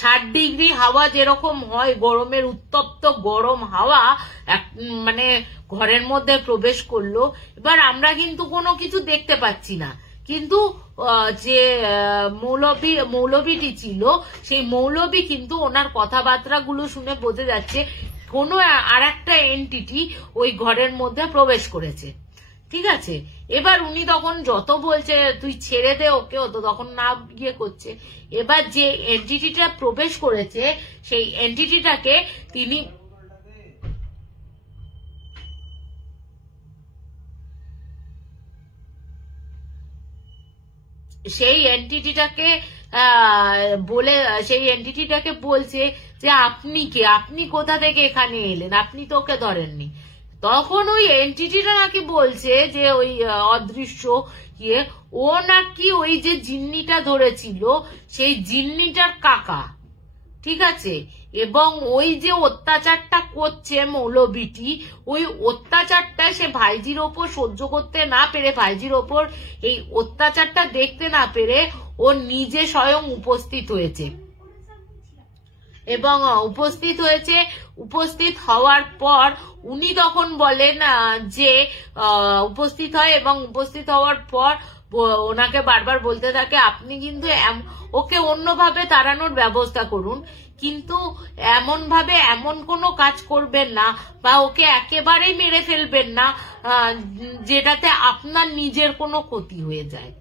60 ডিগ্রি হাওয়া যেরকম হয়, গরমের উত্তপ্ত গরম হাওয়া মানে ঘরের মধ্যে প্রবেশ করলো। এবার আমরা কিন্তু কোনো কিছু দেখতে পাচ্ছি না, কিন্তু যে মৌলবীটি ছিল সেই মৌলবী কিন্তু ওনার কথাবার্তা গুলো শুনে বোঝা যাচ্ছে কোনো আর একটা এন্টিটি ওই ঘরের মধ্যে প্রবেশ করেছে, ঠিক আছে। এবার উনি তখন যত বলছে তুই ছেড়ে দে ওকে, ও তো তখন না বলছে তুই ছেড়ে দে ওকে, ও তো তখন না ইয়ে করছে। এবার যে এন্টিটিটা প্রবেশ করেছে সেই এন্টিটিটাকে তিনি সেই এন্টিটিটাকে বলছে যে আপনি কে, আপনি কোথা থেকে এখানে এলেন, আপনি তো ওকে ধরেননি। তখন ওই এন্টিটিটা নাকি বলছে যে ওই অদৃশ্য ইয়ে, ও নাকি ওই যে জিন্নিটা ধরেছিল সেই জিন্নিটার কাকা, ঠিক আছে। এবং ওই যে অত্যাচারটা করছে মৌলবীটি, ওই অত্যাচারটা সে ভাইজির ওপর সহ্য করতে না পেরে, ভাইজির ওপর এই অত্যাচারটা দেখতে না পেরে ও নিজে স্বয়ং উপস্থিত হয়েছে। এবং উপস্থিত হওয়ার পর উনি তখন বলেন যে উপস্থিত হয়, এবং উপস্থিত হওয়ার পর ওনাকে বারবার বলতে থাকে আপনি কিন্তু ওকে অন্যভাবে তাড়ানোর ব্যবস্থা করুন, কিন্তু এমন ভাবে এমন কোনো কাজ করবেন না বা ওকে একেবারেই মেরে ফেলবেন না যেটাতে আপনার নিজের কোনো ক্ষতি হয়ে যায়।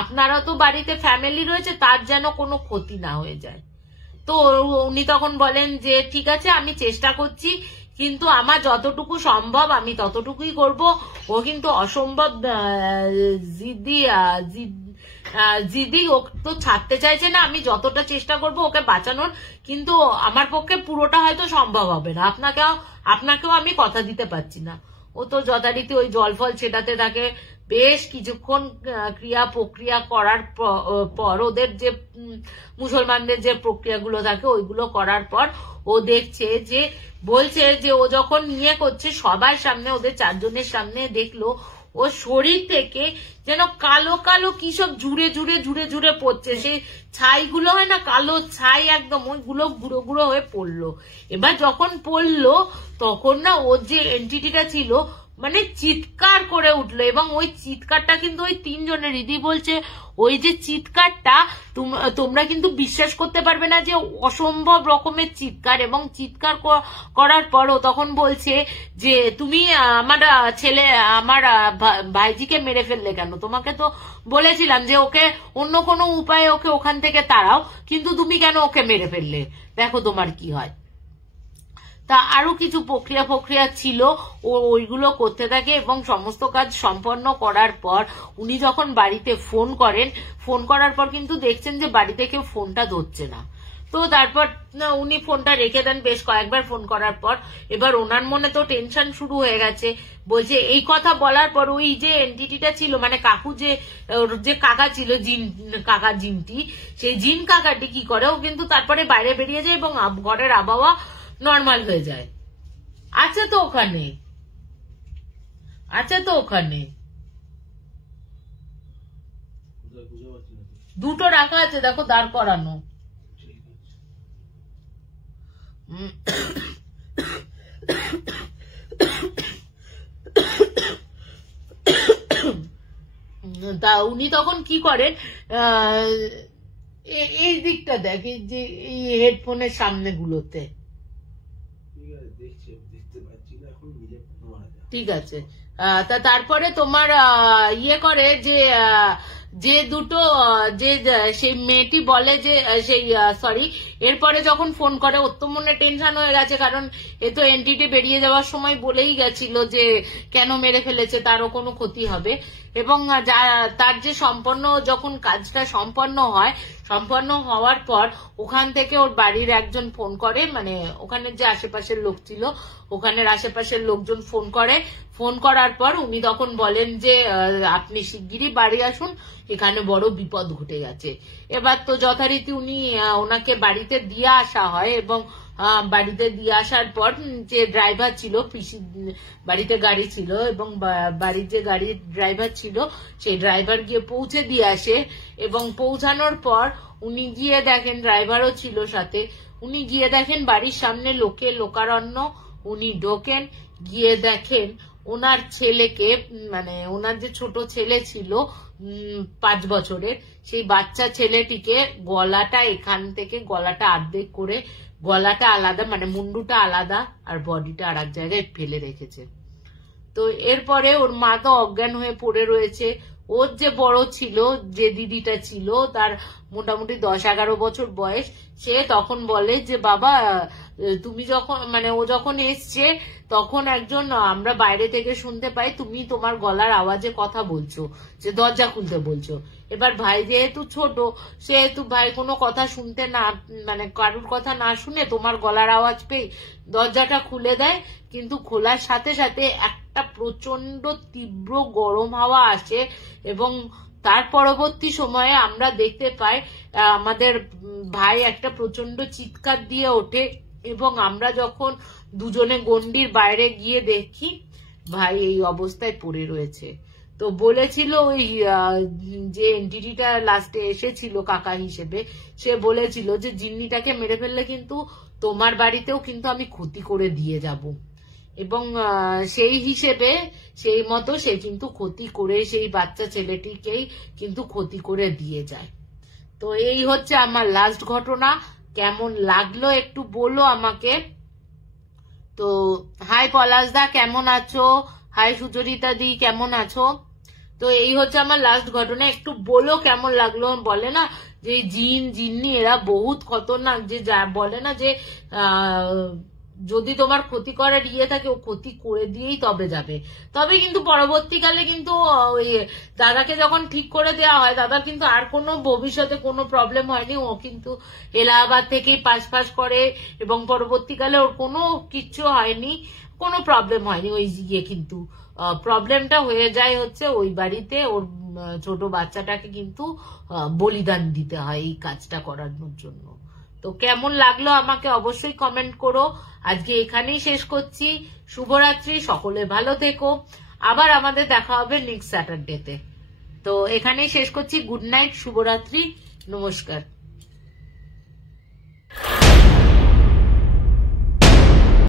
আপনারা তো বাড়িতে ফ্যামিলি রয়েছে, তার যেন কোনো ক্ষতি না হয়ে যায়। তো উনি তখন বলেন যে ঠিক আছে আমি চেষ্টা করছি, কিন্তু আমার যতটুকু সম্ভব আমি ততটুকুই করব। ও কিন্তু অসম্ভব জিদি ও তো ছাড়তে চাইছে না, আমি যতটা চেষ্টা করব ওকে বাঁচানোর, কিন্তু আমার পক্ষে পুরোটা হয়তো সম্ভব হবে না, আপনাকেও আমি কথা দিতে পারছি না। ও তো যথারীতি ওই জল ফল ছেটাতে থাকে। বেশ কিছুক্ষণ ক্রিয়া প্রক্রিয়া করার পর ওদের যে মুসলমানদের যে প্রক্রিয়াগুলো থাকে ওইগুলো করার পর ও দেখছে যে বলছে যে ও যখন নিয়ে করছে সবার সামনে, ওদের চারজনের সামনে দেখলো ও শরীর থেকে যেন কালো কালো কি সব জুড়ে জুড়ে জুড়ে জুড়ে পড়ছে, সেই ছাইগুলো হয় না কালো ছাই, একদম ওইগুলো গুঁড়ো গুঁড়ো হয়ে পড়লো। এবার যখন পড়লো তখন না ওর যে এন্টিটিটা ছিল মানে চিৎকার করে উঠলো, এবং ওই চিৎকারটা কিন্তু ওই তিনজনের, দিদি বলছে ওই যে চিৎকারটা তোমরা কিন্তু বিশ্বাস করতে পারবে না, যে অসম্ভব রকমের চিৎকার। এবং চিৎকার করার পরও তখন বলছে যে তুমি আমার ছেলে আমার ভাইজিকে মেরে ফেললে কেন, তোমাকে তো বলেছিলাম যে ওকে অন্য কোনো উপায়ে ওকে ওখান থেকে তাড়াও, কিন্তু তুমি কেন ওকে মেরে ফেললে, দেখো তোমার কি হয়। তা আরো কিছু প্রক্রিয়া ছিল, ও ওইগুলো করতে থাকে এবং সমস্ত কাজ সম্পন্ন করার পর উনি যখন বাড়িতে ফোন করার পর কিন্তু দেখছেন যে বাড়িতে কেউ ফোনটা ধরছে না। তো তারপর উনি ফোনটা রেখে দেন বেশ কয়েকবার ফোন করার পর। এবার ওনার মনে তো টেনশন শুরু হয়ে গেছে। বলছে এই কথা বলার পর ওই যে এন্টিটিটা ছিল মানে কাকু যে কাকা ছিল, কাকা জিনটি, সেই জিন কাকাটি কি করে, ও কিন্তু তারপরে বাইরে বেরিয়ে যায় এবং ঘরের আবহাওয়া নর্মাল হয়ে যায়। আছে তো ওখানে দুটো রাখা আছে, দেখো দাঁড় করানো। তা উনি তখন কি করেন, এই দিকটা দেখ, যে এই হেডফোনের সামনে গুলোতে, ঠিক আছে। তা তারপরে তোমার ইয়ে করে যে দুটো যে সেই মেয়েটি বলে যে সেই সরি, এরপরে যখন ফোন করে ওর তো মনে টেনশন হয়ে গেছে, কারণ এ তো এন্টিটি বেরিয়ে যাওয়ার সময় বলেই গেছিল যে কেন মেরে ফেলেছে, তারও কোনো ক্ষতি হবে। এবং তার যে যখন কাজটা সম্পন্ন হওয়ার পর ওখান থেকে ওর বাড়ির একজন ফোন করে, মানে ওখানের যে আশেপাশের লোক ছিল, ওখানের আশেপাশের লোকজন ফোন করার পর উনি তখন বলেন যে আপনি শিগগিরই বাড়ি আসুন, এখানে বড় বিপদ ঘটে গেছে। এবার তো যথারীতি ওনাকে বাড়িতে দিয়ে আসা হয়, এবং বাড়িতে দিয়ে আসার পর যে ড্রাইভার ছিল, পিসির বাড়িতে গাড়ি ছিল, এবং বাড়ির যে গাড়ির ড্রাইভার ছিল সেই ড্রাইভার গিয়ে পৌঁছে দিয়ে আসে। এবং পৌঁছানোর পর উনি গিয়ে দেখেন, ড্রাইভারও ছিল সাথে, উনি গিয়ে দেখেন বাড়ির সামনে লোকারণ্য। উনি ঢোকেন, গিয়ে দেখেন ওনার ছেলেকে, মানে ওনার যে ছোট ছেলে ছিল 5 বছরের, সেই বাচ্চা ছেলেটিকে গলাটা এখান থেকে গলাটা অর্ধেক করে, গলাটা আলাদা মানে মুন্ডুটা আলাদা আর বডিটা আর এক জায়গায় ফেলে রেখেছে। তো এরপরে ওর মা তো অজ্ঞান হয়ে পড়ে রয়েছে। ওর যে বড় ছিল, যে দিদিটা ছিল, তার মোটামুটি 10-11 বছর বয়স, সে তখন বলে যে বাবা তুমি যখন মানে ও যখন এসছে তখন একজন আমরা বাইরে থেকে শুনতে পাই তুমি তোমার গলার আওয়াজে কথা বলছো, যে দরজা খুলতে বলছো। এবার ভাই যেহেতু ছোট, সেহেতু ভাই কোনো কথা শুনতে না মানে কারুর কথা না শুনে তোমার গলার আওয়াজ পেয়ে দরজাটা খুলে দেয়। কিন্তু খোলার সাথে সাথে একটা প্রচন্ড তীব্র গরম হাওয়া আসে এবং তার পরবর্তী সময়ে আমরা দেখতে পাই আমাদের ভাই একটা প্রচন্ড চিৎকার দিয়ে ওঠে এবং আমরা যখন দুজনে গন্ডির বাইরে গিয়ে দেখি ভাই এই অবস্থায় পড়ে রয়েছে। তো বলেছিল ওই যে এন্টিটিটা লাস্টে এসেছিল কাকা হিসেবে, সে বলেছিল যে জিন্নিটাকে মেরে ফেললে কিন্তু তোমার বাড়িতেও কিন্তু আমি ক্ষতি করে দিয়ে যাব। এবং সেই হিসেবে সেই মতো সে কিন্তু ক্ষতি করে সেই বাচ্চা ছেলেটিকেই কিন্তু ক্ষতি করে দিয়ে যায়। তো এই হচ্ছে আমার লাস্ট ঘটনা। কেমন লাগলো একটু বলো আমাকে। তো হাই পলাশদা, কেমন আছো? হাই সুচরিতা দি, কেমন আছো? তো এই হচ্ছে আমার লাস্ট ঘটনা, একটু বলো কেমন লাগলো। বলে না যে জিন জিন্নি এরা বহুত খতরনাক, যে বলে না যে যদি তোমার ক্ষতি করার ইয়ে থাকে ও ক্ষতি করে দিয়েই তবে যাবে। তবে কিন্তু পরবর্তীকালে কিন্তু ওই দাদাকে যখন ঠিক করে দেওয়া হয়, দাদার কিন্তু আর কোনো ভবিষ্যতে কোনো প্রবলেম হয়নি। ও কিন্তু এলাহাবাদ থেকেই পাস করে এবং পরবর্তীকালে ওর কোনো কিচ্ছু হয়নি, কোনো প্রবলেম হয়নি। ওই ইয়ে কিন্তু প্রবলেমটা হয়ে যায় হচ্ছে ওই বাড়িতে ওর ছোট বাচ্চাটাকে কিন্তু বলিদান দিতে হয় এই কাজটা করানোর জন্য। তো কেমন লাগলো আমাকে অবশ্যই কমেন্ট করো। আজকে এখানেই শেষ করছি। শুভরাত্রি, সকলে ভালো থেকো। আবার আমাদের দেখা হবে নেক্সট স্যাটারডেতে। তো এখানেই শেষ করছি। গুড নাইট, শুভরাত্রি, নমস্কার।